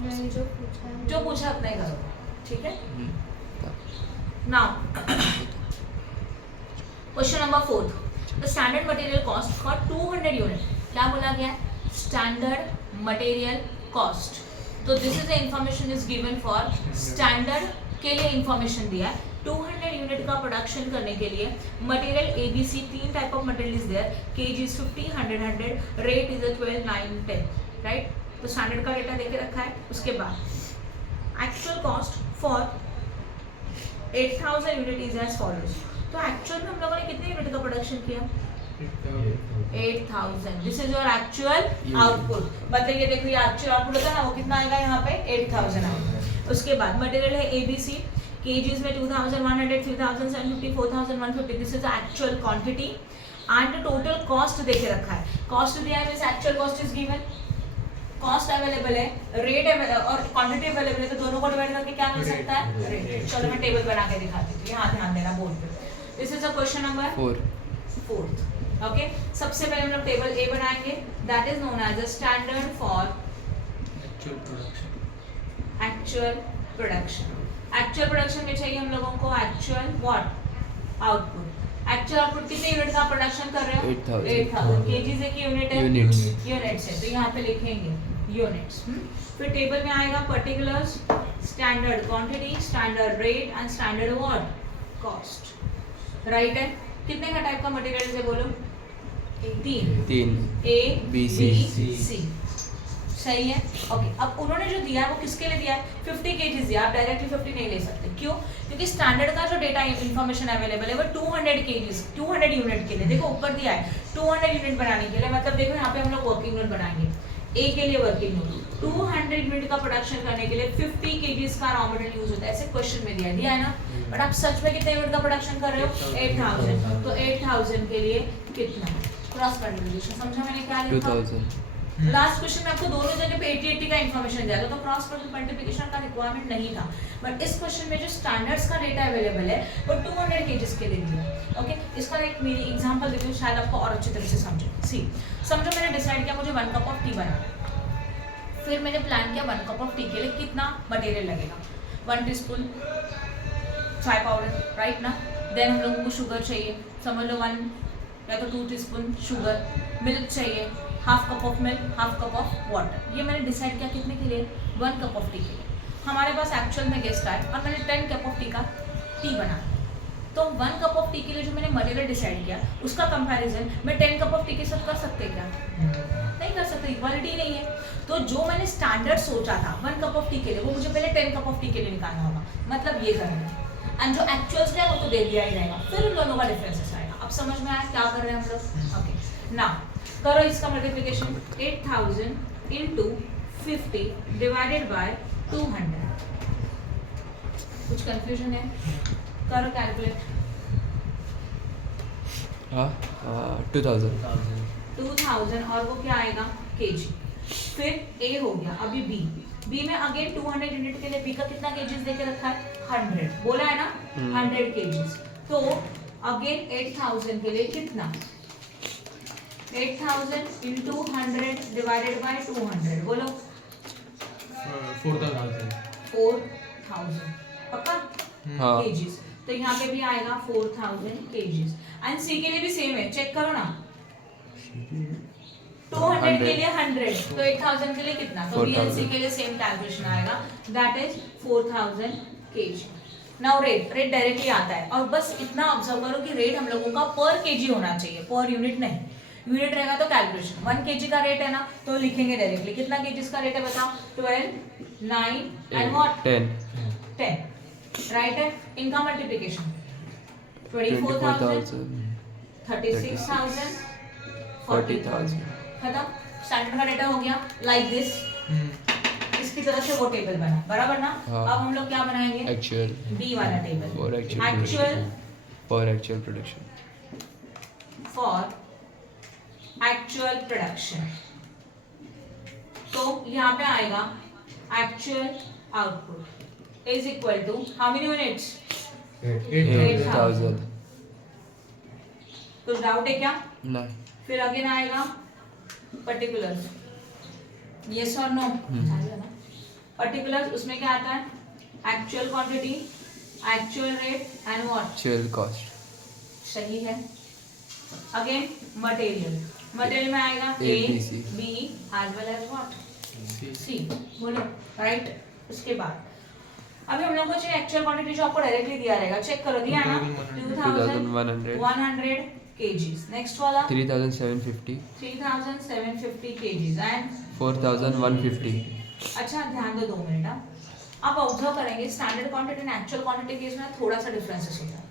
मैंने जो पूछा है जो पूछा उतना ही करो ठीक है now question number 4 the standard material cost for 200 unit क्या बोला गया है स्टैंडर्ड मटेरियल कॉस्ट तो this is the information is given for standard के लिए इंफॉर्मेशन दिया है 200 यूनिट का प्रोडक्शन करने के लिए मटेरियल ABC तीन type of material is there kg is 50 100 100 rate is 12 9 10 right तो स्टैंडर्ड का डेटा देके रखा है। उसके बाद actual cost for 8000 unit is as follows. तो एक्चुअल में हम लोगों ने कितने यूनिट का प्रोडक्शन किया? 8000। This is your actual output. मतलब ये देखो ये एक्चुअल आउटपुट होता है ना, वो कितना आएगा यहाँ पे? 8000 आएगा। उसके बाद मटेरियल है ABC, केजीज में 2100, 3750, 4150। This is actual quantity and total cost देके रखा है। कॉस्ट दिया है, actual cost is given, cost available है, रेट और क्वांटिटी अवेलेबल है, तो दोनों को डिवाइड करके क्या मिल सकता है? रेट। चलो मैं टेबल बना के दिखाती हूँ, यहाँ ध्यान देना बोर्ड पे। This is a question number 4। Okay, सबसे पहले हम लोग टेबल ए बनाएंगे, that is known as a standard for actual production में चाहिए हम लोगों को actual what? Output. Actual output कितने यूनिट का प्रोडक्शन कर रहे हो? 8000। केजीज एक यूनिट है, यूनिट्स है, तो यहाँ पे लिखेंगे यूनिट्स। फिर टेबल में आएगा particulars, standard quantity, standard rate and standard what? Cost. Right है? कितने का टाइप का मटेरियल है बोलो? 3 A B C। सही है। ओके, अब उन्होंने जो दिया है वो किसके लिए दिया है? 50 केजीज दिया। आप डायरेक्टली 50 नहीं ले सकते। क्यों? क्योंकि स्टैंडर्ड का जो डेटा इन्फॉर्मेशन अवेलेबल है वो 200 केजीज 200 यूनिट के लिए। देखो ऊपर दिया है 200 यूनिट बनाने के लिए, मतलब देखो यहाँ पे हम लोग वर्किंग यूनिट बनाएंगे, ए के लिए वर्किंग यूनिट। 200 यूनिट का प्रोडक्शन करने के लिए 50 केजीज का रॉ मटेरियल यूज होता है, ऐसे क्वेश्चन में दिया है ना। बट आप सच में कितने यूनिट का प्रोडक्शन कर रहे हो? 8000। तो 8000 के लिए कितना? Cross multiplication. समझा मैंने क्या लिखा? 2000। लास्ट क्वेश्चन में आपको दोनों जगह पे 80 का इंफॉर्मेशन दिया था, तो क्रॉस मल्टीप्लिकेशन का रिक्वायरमेंट नहीं था। बट इस क्वेश्चन में जो स्टैंडर्ड्स का डेटा अवेलेबल है वो 200 केजीज के लिए दिया। ओके, इसका एक मेरी एग्जांपल देती हूँ, शायद आपको और अच्छी तरह से समझे। सी, समझो मैंने डिसाइड किया मुझे 1 कप ऑफ टी बनाना है। फिर मैंने प्लान किया 1 कप ऑफ टी के लिए कितना मटेरियल लगेगा? 1 टीस्पून चाय पाउडर, राइट ना। देन हम लोगों को शुगर चाहिए, समझ लो 1 या तो 2 टीस्पून शुगर। मिल्क चाहिए, half cup of milk, half cup of water. ये मैंने डिसाइड किया कितने के लिए? 1 कप ऑफ टी के लिए। हमारे पास एक्चुअल में गेस्ट आए और मैंने 10 कप ऑफ टी का टी बनाया। तो 1 कप ऑफ टी के लिए जो मैंने मटेरियल डिसाइड किया उसका कंपैरिजन मैं 10 कप ऑफ टी के साथ कर सकते क्या? नहीं कर सकते, इक्वालिटी नहीं है। तो जो मैंने स्टैंडर्ड सोचा था 1 कप ऑफ टी के लिए, वो मुझे पहले 10 कप ऑफ टी के लिए निकालना होगा, मतलब ये करना है। एंड जो एक्चुअल्स है वो तो दे दिया ही रहेगा, फिर उन दोनों का डिफरेंसेस आएगा। अब समझ में आया क्या कर रहे हैं हम लोग? ओके, नाउ करो इसका मल्टीप्लिकेशन। 8000 into 50 divided by 200। कुछ कंफ्यूजन है? करो कैलकुलेट। 2000 और वो क्या आएगा? केजी। फिर ए हो गया, अभी बी में अगेन 200 यूनिट के लिए बी का कितना केजीज देके रखा है? 100 बोला है ना, 100 केजीज। तो अगेन 8000 के लिए कितना? 8000 into 100 डिवाइडेड बाय 200 बोलो। 4000 पक्का? केजीज। तो यहाँ पे भी आएगा 4000 केजीज। एंड सी के लिए भी सेम है, चेक करो ना। 200 के लिए 100, तो 8000 के लिए कितना? तो बी एंड सी के लिए सेम कैलकुलेशन आएगा, that is 4000 KG. Now rate directly आता है, और बस इतना ऑब्जर्व करो कि रेट हम लोगों का पर केजी होना चाहिए, पर यूनिट नहीं। यूनिट रहेगा तो कैलकुलेशन। 1 केजी का रेट है ना, तो लिखेंगे डायरेक्टली। कितना केजीज का रेट है बताओ? 12, 9 एंड व्हाट? 10। राइट है? इनका मल्टीप्लिकेशन 24,000, 36,000, 40,000। खत्म। स्टैंडर्ड का डेटा हो गया लाइक दिस। इसकी तरफ से वो टेबल बना, बराबर ना? अब हम लोग क्या बनाएंगे? एक्चुअल बी वाला टेबल। For actual production. तो यहाँ पे आएगा actual output is equal to how many units? 8000। कुछ डाउट है क्या? नहीं। फिर अगेन आएगा पर्टिकुलर्स, यस और नो? पर्टिकुलर्स उसमें क्या आता है? Actual quantity, actual rate and what? Actual cost. सही है। अगेन मटेरियल में आएगा A B as well as what? C. बोलो राइट। उसके बाद अभी हम लोगों को चाहिए एक्चुअल क्वांटिटी, जो आपको डायरेक्टली दिया रहेगा। चेक करो, दिया ना? 2100 kgs। नेक्स्ट वाला 3750 kgs एंड 4150. अच्छा ध्यान दो 2 मिनट। आप ऑब्जर्व करेंगे standard quantity and actual quantity case में थोड़ा सा डिफरेंसेस होता है,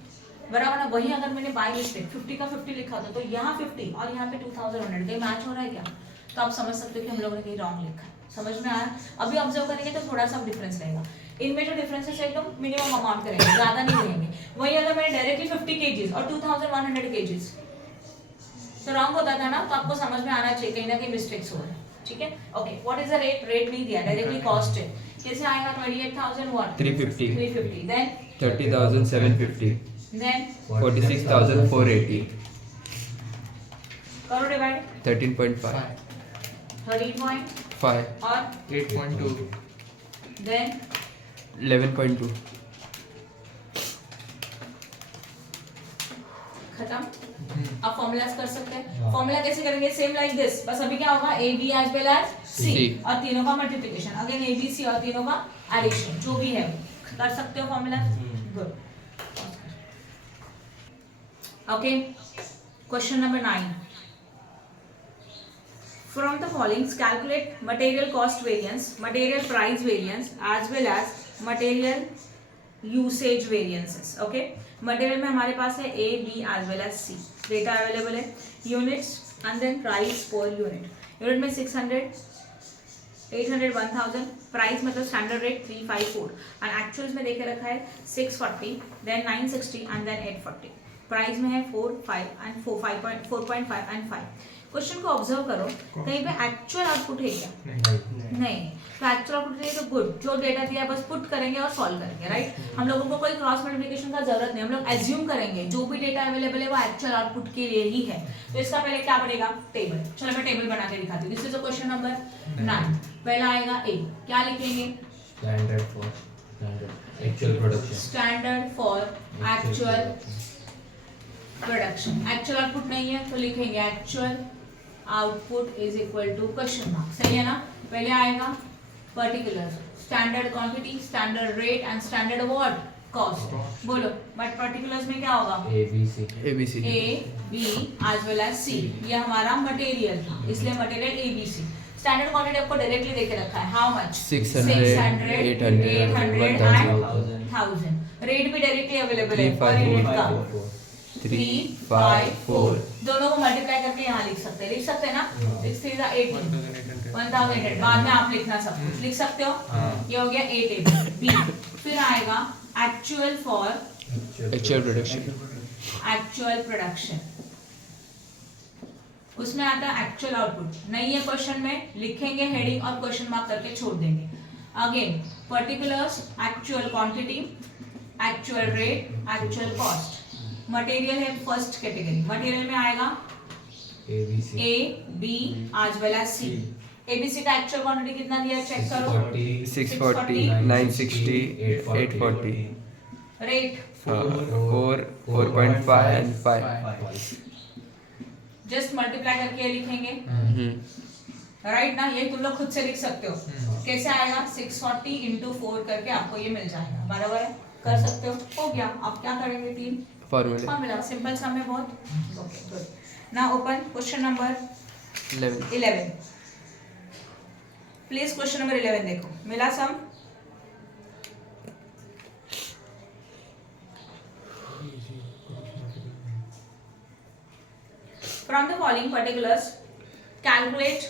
बराबर ना। वही अगर मैंने बाय मिस्टेक 50 का 50 लिखा था तो यहाँ 50 और यहाँ पे 2100 कहीं मैच हो रहा है क्या? तो आप समझ सकते हो कि हम लोगों ने कहीं रॉन्ग लिखा है। समझ में आया? अभी ऑब्जर्व करेंगे तो थोड़ा सा डिफरेंस रहेगा। इनमें जो डिफरेंसेस है एकदम मिनिमम अमाउंट करेंगे, ज्यादा नहीं रहेंगे। वही अगर मैंने डायरेक्टली 50 केजीज और 2100 केजीज तो रॉन्ग होता था ना, तो आपको समझ में आना चाहिए कहीं ना कहीं मिस्टेक्स हो रहे हैं। ठीक है, okay. What is the rate? Rate नहीं दिया, डायरेक्टली कॉस्ट है। कैसे आएगा? 28,000 व्हाट? 350. 350 देन 30,750. देन 46,480. करो डिवाइड 13.5. 13.5 और 8.2. देन 11.2. खत्म। अब फॉर्मूलाज कर सकते हैं। फॉर्मूला कैसे करेंगे? सेम लाइक दिस, बस अभी क्या होगा? A B as well as C C. और तीनों का multiplication, again A B C और तीनों का एडिशन, जो भी है कर सकते हो formula. Good, okay. Question number 9, from the following calculate material cost variance, material price variance as well as material usage variances. Okay, material में हमारे पास है A, B as well as C. Data available है, units and then price per unit. Unit में 600, 800, 1000, price मतलब standard rate 354 and actuals में देखे रखा है 640, देन 960 एंड देन 840। प्राइस में है 4, 5 एंड 4.5 एंड 5। क्वेश्चन को ऑब्जर्व करो, कहीं पे एक्चुअल आउटपुट है क्या? नहीं। तो एक्चुअल आउटपुट है तो गुड, जो डेटा दिया बस पुट करेंगे और सॉल्व करेंगे, राइट। हम लोगों को कोई क्रॉस मल्टीप्लिकेशन का जरूरत नहीं, हम लोग एज्यूम करेंगे जो भी डेटा अवेलेबल है वो एक्चुअल आउटपुट के लिए ही है। तो इसका पहले क्या बनेगा? टेबल। चलो मैं टेबल बना के दिखाती हूँ। This is a question number 9। पहला आएगा ए, क्या लिखेंगे? Standard for actual production. Standard for actual production. Actual output नहीं है तो लिखेंगे actual output is equal to question mark. सही है ना? पहले आएगा particular, standard quantity, standard rate and standard what? Cost. बोलो, बट पर्टिकुलर्स में क्या होगा? ABC. A B as well as C. ये हमारा मटेरियल था, इसलिए material A B C. Standard quantity आपको डायरेक्टली देके रखा है, हाउ मच? 600, 800 800, एंड 1000। रेट भी डायरेक्टली अवेलेबल है पर यूनिट का 3, 5, 4। दोनों को मल्टीप्लाई करके यहाँ लिख सकते हैं, लिख सकते हैं ना? 6 3 18, 1800। बाद में आप लिखना सब कुछ लिख सकते हो। ये हो गया ए टेबल। बी फिर आएगा actual for Actual production. Actual production. उसमें आता है एक्चुअल आउटपुट। नहीं है क्वेश्चन में, लिखेंगे हेडिंग और क्वेश्चन मार्क करके छोड़ देंगे। Again particulars, actual quantity, actual rate, actual cost. Material है फर्स्ट कैटेगरी, मटेरियल में आएगा A B as well as C. ABC का एक्चुअल क्वांटिटी कितना दिया है चेक करो। 640, 960, 840. Rate 4, 4.5 and 5. जस्ट मल्टीप्लाई करके लिखेंगे, राइट ना? ये तुम लोग खुद से लिख सकते हो। कैसे आएगा? 640 इंटू 4 करके आपको ये मिल जाएगा, बराबर है? कर सकते हो। हो गया। अब क्या करेंगे? 3 फॉर्मूला। सिंपल सम है बहुत। Okay good. Now open question number 11। Please question number 11 देखो, मिला सम? From the following particulars, calculate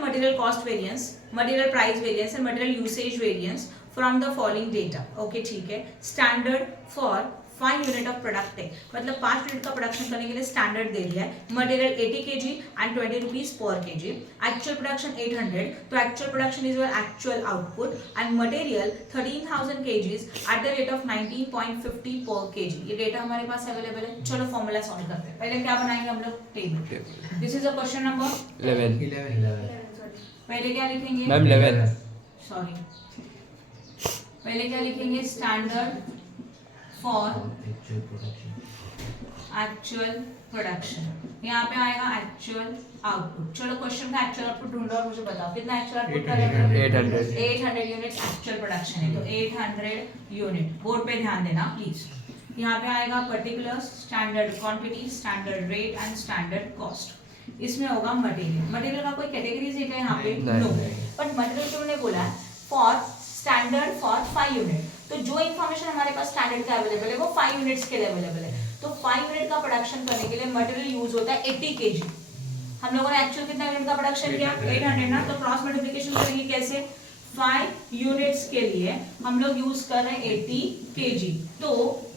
material cost variance, material price variance and material usage variance from the following data. Okay, ठीक है। Standard for 5 unit of product है, मतलब 5 unit का production करने के लिए स्टैंडर्ड दे दिया है। Material 80 kg and 20 rupees per kg। Actual production 800, तो actual production is your actual output and material 13,000 kg at the rate of 19.50 पर kg। ये डेटा हमारे पास अवेलेबल है। चलो फॉर्मूला सॉल्व करते हैं। पहले क्या बनाएंगे हम लोग? Table. This is a question number 11. पहले क्या लिखेंगे? मैम 11. सॉरी, पहले क्या लिखेंगे? Standard for actual production. यहाँ पे आएगा एक्चुअल आउटपुट। चलो क्वेश्चन का एक्चुअल आउटपुट ढूंढो और मुझे बताओ कितना एक्चुअल आउटपुट करेगा? 800 यूनिट्स एक्चुअल प्रोडक्शन है, तो 800 यूनिट। बोर्ड पे ध्यान देना प्लीज। यहाँ पे आएगा particulars, standard quantity, standard rate and standard cost. इसमें होगा मटेरियल। मटेरियल का कोई कैटेगरीज है क्या यहाँ पे? नहीं। नो। बट मटेरियल क्यों ने बोला है? For standard for 5 unit. तो जो इन्फॉर्मेशन हमारे पास स्टैंडर्ड का अवेलेबल है वो 5 यूनिट्स के लिए अवेलेबल है। तो 5 यूनिट का प्रोडक्शन करने के लिए मटेरियल यूज होता है 80 kg। हम लोगों ने एक्चुअल कितना यूनिट का प्रोडक्शन किया? 800 ना। तो क्रॉस मल्टीप्लिकेशन करेंगे कैसे? 5 यूनिट्स के लिए हम लोग यूज कर रहे हैं 80 kg। तो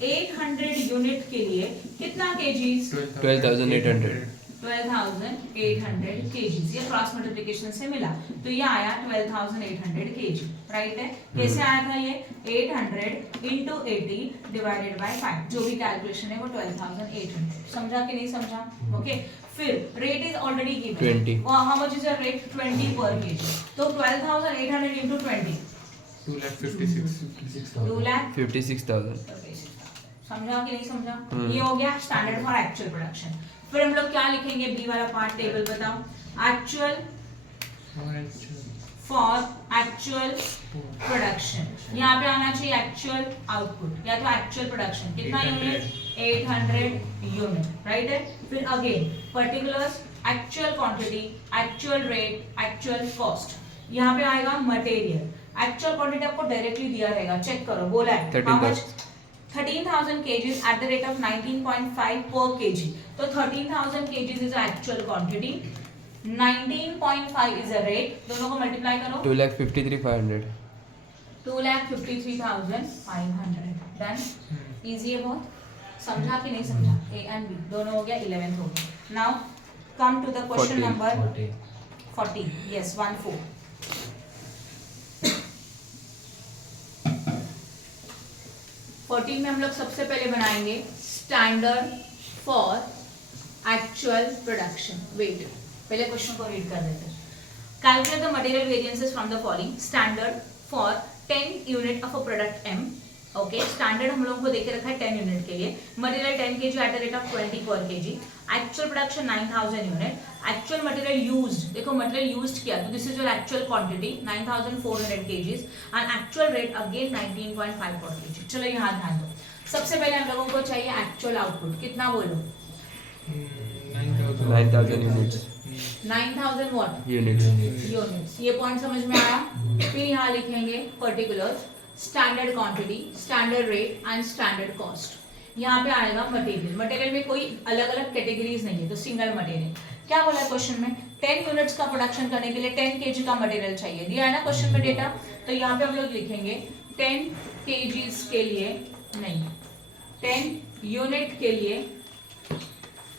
800 यूनिट के लिए कितना kgs? 12,800 12,800 kgs। ये क्रॉस मल्टीप्लिकेशन से मिला तो ये आया 12,800 kg, राइट है। कैसे आया था ये? 800 into 80 डिवाइडेड बाय 5, जो भी कैलकुलेशन है वो 12,800। समझा कि नहीं समझा? ओके। फिर rate is already given 20। How much is the rate? 20 per kg। तो 12,800 into 20 2 लाख 56,000 समझा कि नहीं समझा? ये हो गया स्टैंडर्ड फॉर एक्चुअल प्रोडक्शन। फिर हम लोग क्या लिखेंगे? बी वाला पार्ट टेबल बताओ। Actual for actual production. यहाँ पे आना चाहिए एक्चुअल आउटपुट या तो एक्चुअल प्रोडक्शन। कितना यूनिट? 800 यूनिट, राइट है। फिर again particulars, actual quantity, actual rate, actual cost. यहाँ पे आएगा मटेरियल। एक्चुअल क्वांटिटी आपको डायरेक्टली दिया रहेगा, चेक करो, बोला है 13,000 kgs at the rate of 19.5 per kg. तो 13,000 kgs is the actual quantity, 19.5 is the rate. दोनों को मल्टीप्लाई करो। 2,53,500 2,53,500। डन। इजी है बहुत। समझा कि नहीं समझा? ए एंड बी दोनों हो गया, 11th हो गया। Now come to the question 14. Number 14। Yes 14। में हम लोग सबसे पहले बनाएंगे standard for actual production. Wait, पहले क्वेश्चन को रीड कर देते हैं। Calculate the material variances from the following. Standard for 10 unit of a product M. Okay, standard हम लोगों को देके रखा है 10 यूनिट के लिए। Material 10 kg at the rate of 20 per kg। Actual production 9,000 unit. Actual material used, देखो material used किया तो this is your actual quantity 9,400 kgs and actual rate again 19.5 per kg। चलो यहाँ ध्यान दो। सबसे पहले हम लोगों को चाहिए एक्चुअल आउटपुट। कितना बोलो? 9,000 यूनिट्स 9,000 व्हाट? यूनिट्स। ये पॉइंट समझ में आया? फिर यहाँ लिखेंगे particulars, standard quantity, standard rate and standard cost. यहाँ पे आएगा मटेरियल। मटेरियल में कोई अलग अलग कैटेगरीज नहीं है, तो सिंगल मटेरियल। क्या बोला है क्वेश्चन में? 10 यूनिट्स का प्रोडक्शन करने के लिए 10 kg का मटेरियल चाहिए, दिया है ना क्वेश्चन में डेटा। तो यहाँ पे हम लोग लिखेंगे 10 kgs के लिए नहीं, 10 यूनिट के लिए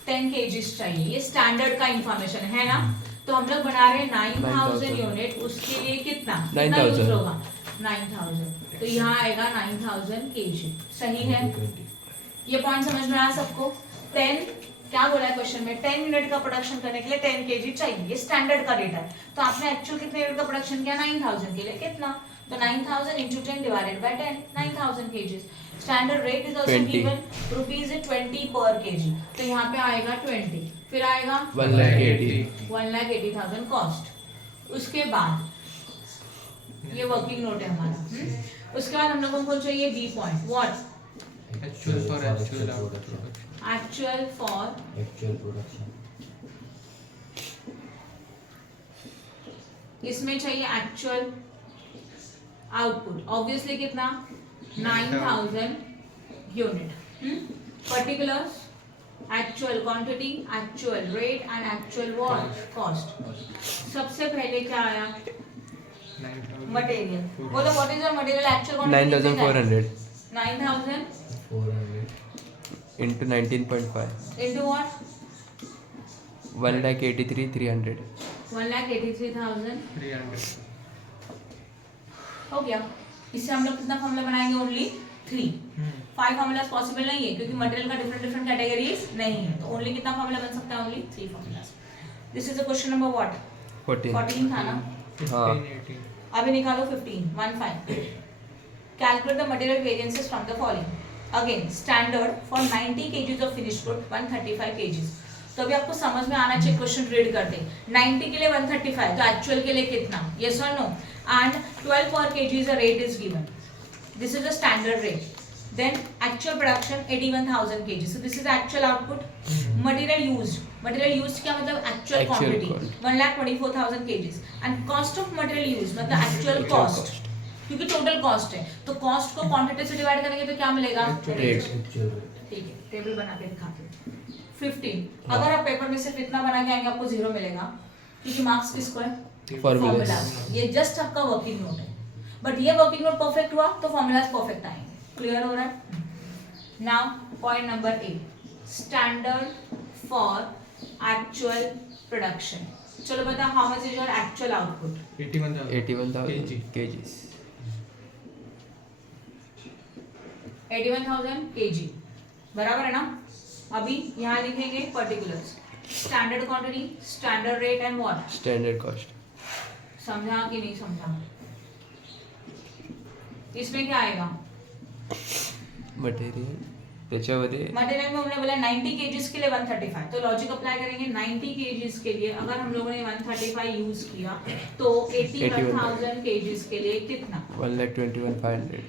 10 kgs चाहिए। ये स्टैंडर्ड का इंफॉर्मेशन है ना। तो हम लोग बना रहे हैं 9,000 यूनिट, उसके लिए कितना 9,000 होगा? 9,000। तो यहाँ आएगा 9,000 kg। सही है? ये पॉइंट समझ में आया सबको? 10 क्या बोला है क्वेश्चन में? 10 यूनिट का प्रोडक्शन करने के लिए 10 kg चाहिए। ये स्टैंडर्ड का डेटा है। तो आपने एक्चुअल कितने यूनिट का प्रोडक्शन किया? 9,000 के लिए कितना? तो 9,000 into 10 divided by 10, 9,000 kgs. Standard rate is also 20. given ₹20 per kg. तो यहाँ पे आएगा 20, फिर आएगा 1,80,000 कॉस्ट। उसके बाद ये वर्किंग नोट है हमारा। उसके बाद हम लोगों को चाहिए B point. What? Actual for actual production. Actual for Actual production. इसमें चाहिए एक्चुअल आउटपुट। ऑब्वियसली कितना? 9,000 unit. Particulars, actual quantity, actual rate and actual cost. सबसे पहले क्या आया? मटेरियल। बोलो what is the material actual quantity? 9,400 400. into 19.5 into what? 1,83,300 1,83,000 300. हो गया। इससे हम लोग कितना फॉर्मूला बनाएंगे? ओनली 3। 5 फॉर्मूलाज पॉसिबल नहीं है क्योंकि मटेरियल का डिफरेंट कैटेगरीज नहीं है। तो ओनली कितना फॉर्मूला बन सकता है? Only 3 formulas. This is the question number what? 14 था ना। हाँ 18. अभी निकालो 15 calculate the material variances from the following. Again standard for 90 kgs of finish good 135 kgs। तो अभी आपको समझ में आना चाहिए, क्वेश्चन रीड करते। 90 के लिए 135, तो एक्चुअल के लिए कितना? यस और no? And 12 per kg is a rate is given. This is the standard rate. Then actual production 81,000 kg. So this is the actual output. Material used. Material use क्या मतलब actual Actual quantity quantity. 1,24,000 kgs and cost of material use मतलब actual cost, क्योंकि total cost है तो cost को quantity से divide करेंगे तो क्या मिलेगा रेट। ठीक है टेबल बना के दिखाते हैं 15। अगर आप पेपर में सिर्फ इतना बना के आएंगे आपको 0 मिलेगा, क्योंकि मार्क्स किसको है फॉर्मूला। ये जस्ट आपका वर्किंग नोट है, बट ये वर्किंग नोट परफेक्ट हुआ तो फॉर्मूलाज परफेक्ट आएंगे। क्लियर हो रहा है? Now point number 8, standard for actual production. चलो बताओ how much is your actual output? 81,000 kgs 81,000 kg बराबर है ना। अभी यहाँ लिखेंगे particulars, standard quantity, standard rate and what standard cost. समझा कि नहीं समझा? इसमें क्या आएगा? मटेरियल त्याच्यामध्ये मटेरियल में हमने बोला 90 kgs के लिए 135, तो लॉजिक अप्लाई करेंगे 90 kgs के लिए अगर हम लोगों ने 135 यूज किया तो 81,000 kgs के लिए कितना? 1,21,500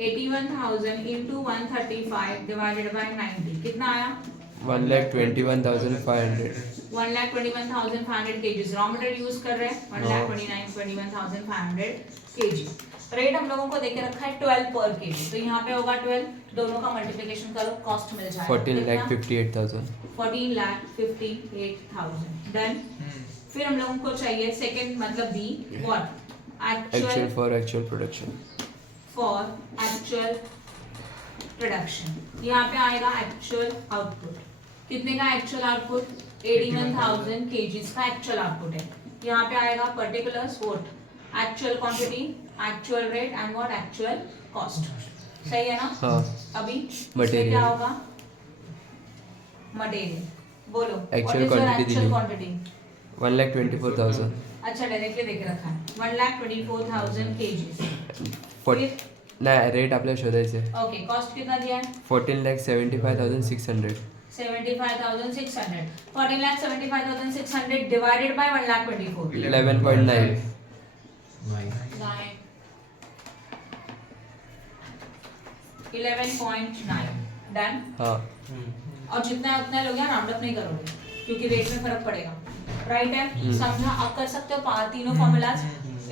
81,000 into 135 divided by 90 कितना आया? 1,21,500 1,21,500 kgs रॉ मटेरियल यूज कर रहे हैं 1,21,500 kg। रेट हम लोगों को देके रखा है 12 पर kg, तो यहाँ पे होगा 12, दोनों का मल्टीप्लिकेशन करो कॉस्ट मिल जाएगा 14,58,000 14,58,000 डन। फिर हम लोगों को चाहिए सेकंड मतलब be what actual for actual production for actual production. यहाँ पे आएगा एक्चुअल आउटपुट, कितने का एक्चुअल आउटपुट? 81,000 kgs का एक्चुअल आउटपुट है। यहाँ पे आएगा particulars what actual quantity, actual rate and what actual cost. सही है ना? हाँ। अभी Material. क्या होगा? मटेरियल बोलो Actual quantity एक्चुअल दिली. क्वांटिटी 1,24,000 अच्छा डायरेक्टली देके रखा है 1,24,000 kgs। नाही रेट आपल्याला शोधायचे ओके कॉस्ट कितना दिया है? 14,75,600 75,600 14,75,600 divided by 1,24,000 11.9 11.9 डन। हाँ और जितना है उतना लोग यहाँ राउंड अप नहीं करोगे क्योंकि रेट में फर्क पड़ेगा, राइट है? समझा? आप कर सकते हो तीनों फॉर्मूलाज,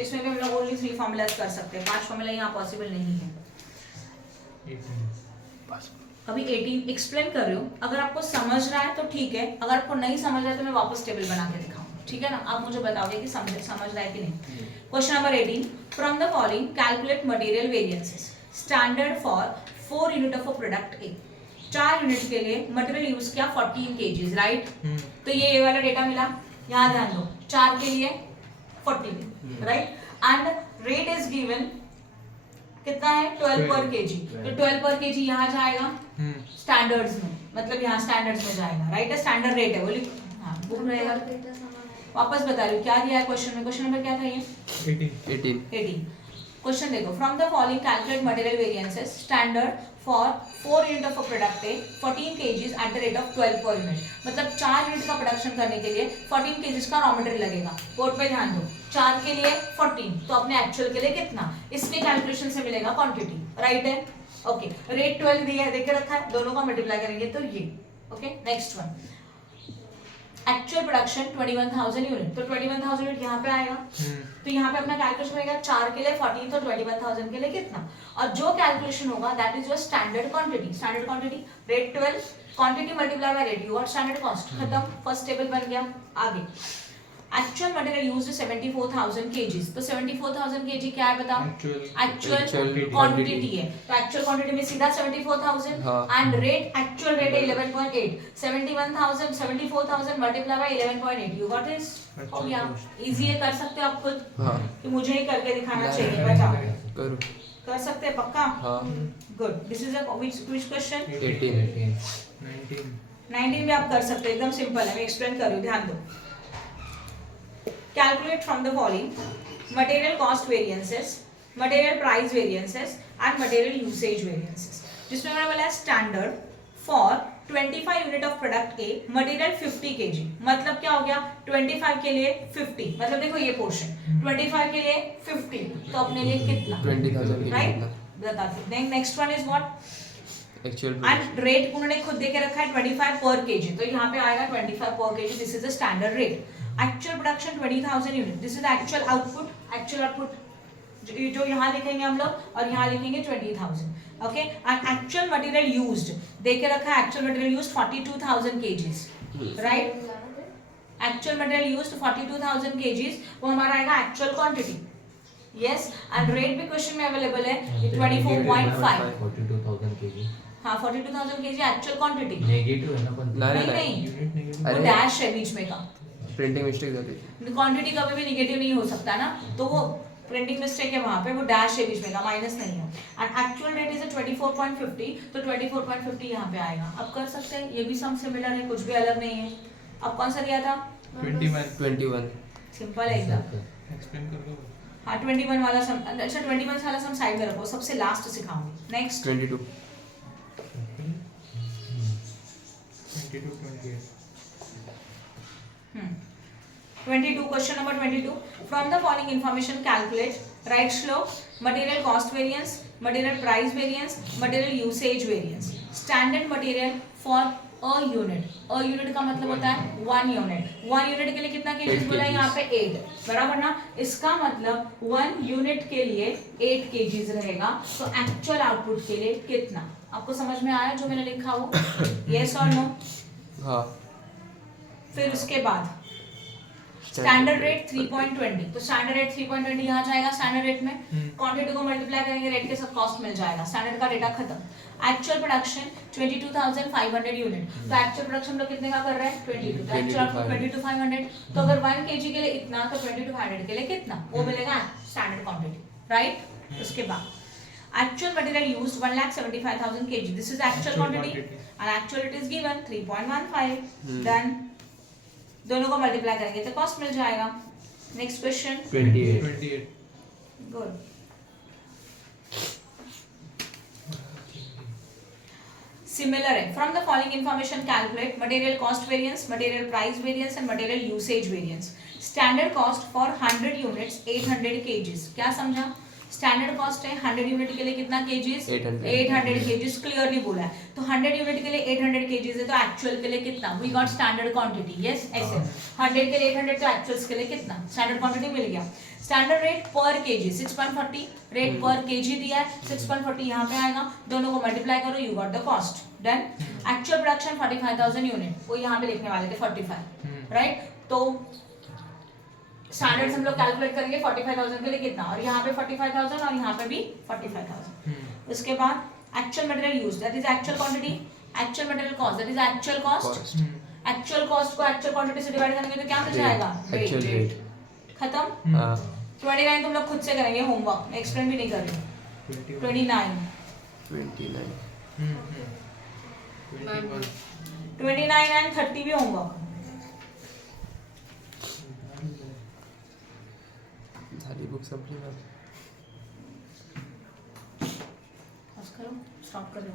इसमें भी हम लोग ओनली 3 फॉर्मूलाज कर सकते हैं, 5 फॉर्मूला यहाँ पॉसिबल नहीं है। अभी 18 एक्सप्लेन कर रही हूँ, अगर आपको समझ रहा है तो ठीक है, अगर आपको नहीं समझ रहा है तो मैं वापस टेबल बना के दिखाऊंगा, ठीक है ना? आप मुझे बताओगे कि समझ रहा है कि नहीं। Question number 18, from the following calculate material variances standard for 4 unit of a product A. 4 unit के लिए मटेरियल यूज किया 14 kgs, राइट? तो ये वाला डेटा मिला, यहाँ ध्यान दो, 4 के लिए 14, right? And rate is given कितना है? 12 पर kg, तो 12 पर kg यहाँ जाएगा स्टैंडर्ड्स में, मतलब यहाँ स्टैंडर्ड्स में जाएगा, राइट? स्टैंडर्ड रेट है, बोली हाँ बुक रहेगा। वापस बता रही हूँ क्या दिया है क्वेश्चन में। क्वेश्चन नंबर क्या था ये? 18। क्वेश्चन देखो, from the following calculate material variances standard for 4 unit of a product A 14 kgs at the rate of 12 per unit. मतलब 4 यूनिट का प्रोडक्शन करने के लिए 14 kgs का रॉ मटेरियल लगेगा। बोर्ड पे ध्यान दो, 4 के लिए 14, तो अपने एक्चुअल के लिए कितना? इसके कैलकुलेशन से मिलेगा क्वांटिटी, राइट है? ओके, रेट 12 दिया है, देखे रखा है, दोनों का मल्टीप्लाई करेंगे तो ये। Okay, next one, actual production 21,000 unit, तो 21,000 यूनिट यहाँ पे आएगा, तो यहाँ पे अपना कैलकुलेशन रहेगा 4 के लिए 14, तो 21,000 के लिए कितना? और जो कैलकुलेशन होगा that is your standard quantity. Standard quantity rate 12, quantity multiply by rate, you got standard cost. खत्म, फर्स्ट टेबल बन गया। आगे एक्चुअल मटेरियल यूज्ड 74,000 kgs, तो 74,000 kg क्या है बताओ? एक्चुअल क्वांटिटी है, तो एक्चुअल क्वांटिटी में सीधा 74,000 एंड रेट एक्चुअल रेट है 11.8। 71,000 74,000 multiply by 11.8, you got it? हो गया, इजी है, कर सकते हो आप खुद। हाँ कि मुझे ही करके दिखाना चाहिए, बताओ करू कर सकते हैं पक्का? हाँ good. This is a which question? 18 19 भी आप कर सकते हो, एकदम सिंपल है, मैं एक्सप्लेन कर रही हूँ, ध्यान दो। Calculate from the following material cost variances, material price variances and material usage variances. जिसमें मैंने बोला standard for 25 unit of product a material 50 kg, मतलब क्या हो गया? 25 के लिए 50, मतलब देखो ये पोर्शन 25 के लिए 50, तो अपने लिए कितना? 20,000 राइट, बताते हैं। Next one is what? Actual and rate उन्होंने खुद दे के रखा है 25 पर केजी, तो यहाँ पे आएगा 25 per KG, this is the standard rate. Actual production 20,000 unit, this is actual output. Actual output जो यहाँ लिखेंगे हम लोग और यहाँ लिखेंगे 20,000. Okay, and actual material used दे के रखा है, actual material used 42,000 KGs, right. Actual material used 42,000 KGs, वो हमारा आएगा actual quantity. Yes, and rate भी क्वेश्चन में अवेलेबल है 24.5. 42,000 केजी. हाँ 42,000 केजी एक्चुअल क्वांटिटी. नेगेटिव है ना पण नहीं यूनिट नेगेटिव. वो अरे. डैश है बीच में का. प्रिंटिंग मिस्टेक झाली. क्वांटिटी कभी भी नेगेटिव नहीं हो सकता ना, तो वो प्रिंटिंग मिस्टेक है वहां पे, वो डैश है बीच में का, माइनस नहीं है. एंड एक्चुअल रेट इज 24.50, तो 24.50 यहाँ पे आएगा. अब कर सकते हैं, ये भी सम सिमिलर है, कुछ भी अलग नहीं है. अब कौन सा दिया था? 21. सिंपल है एकदम. एक्सप्लेन कर दो. हाँ 21 वाला सम. अच्छा 21 वाला सम साइड में रखो, सबसे last सिखाऊंगी. Next 22. 22, 28. 22, question number 22. From the following information, calculate, right slope, material cost variance, material price variance, material usage variance. Standard material for a unit. A unit का मतलब होता है 1 unit. 1 unit के लिए कितना केजीज बोला है यहाँ पे? 8. बराबर ना? इसका मतलब 1 unit के लिए 8 केजीज रहेगा. तो एक्चुअल आउटपुट के लिए कितना? आपको समझ में आया जो मैंने लिखा वो? Yes or no? हाँ. फिर उसके बाद स्टैंडर्ड रेट 3.20, तो स्टैंडर्ड रेट 3.20 यहाँ जाएगा. स्टैंडर्ड रेट में क्वांटिटी को मल्टीप्लाई करेंगे, रेट के सब कॉस्ट मिल जाएगा. स्टैंडर्ड का डेटा खत्म. एक्चुअल प्रोडक्शन 22,500 यूनिट, तो एक्चुअल प्रोडक्शन लोग कितने का कर रहे हैं? 22. तो एक्चुअल आउटपुट 22,500. तो अगर 1 केजी के लिए इतना, तो 22,500 के लिए कितना? वो मिलेगा स्टैंडर्ड क्वांटिटी, राइट. उसके बाद actual material used 1,75,000 KG, this is actual quantity and actual it is given 3.15. Done. दोनों को मल्टीप्लाई करेंगे तो कॉस्ट मिल जाएगा. Next question 28. गुड. सिमिलर है. From the following information calculate material cost variance, material price variance and material usage variance. Standard cost for 100 units 800 KGs. क्या समझा? Standard cost है 100 unit के लिए कितना केजीज? 800 केजीज. क्लियरली बोला है. तो 100 यूनिट के लिए 800 केजीज है, तो एक्चुअल के लिए कितना? We got standard quantity. Yes, ऐसे 100 के लिए 800, तो एक्चुअल्स के लिए कितना? स्टैंडर्ड क्वांटिटी मिल गया. स्टैंडर्ड रेट पर केजी 6.40, रेट पर केजी दिया है 6.40 यहाँ पे आएगा. दोनों को मल्टीप्लाई करो, you got the cost. Done. Actual production 45,000 unit, वो यहाँ पे लिखने वाले थे 45, राइट. तो स्टैंडर्ड हम लोग कैलकुलेट करेंगे 45,000 के लिए कितना, और यहाँ पे 45,000 और यहाँ पे भी 45,000. उसके बाद actual material used, that is actual quantity. Actual material cost, that is actual cost. Actual cost को एक्चुअल क्वांटिटी से डिवाइड करेंगे तो क्या मिल जाएगा? Actual rate. खत्म. हाँ. 29 तुम लोग खुद से करेंगे होमवर्क, मैं एक्सप्लेन भी नहीं कर रही. 29 एंड 30 भी होमवर्क. झाली बुक संपली ना. करो, स्टॉप करो.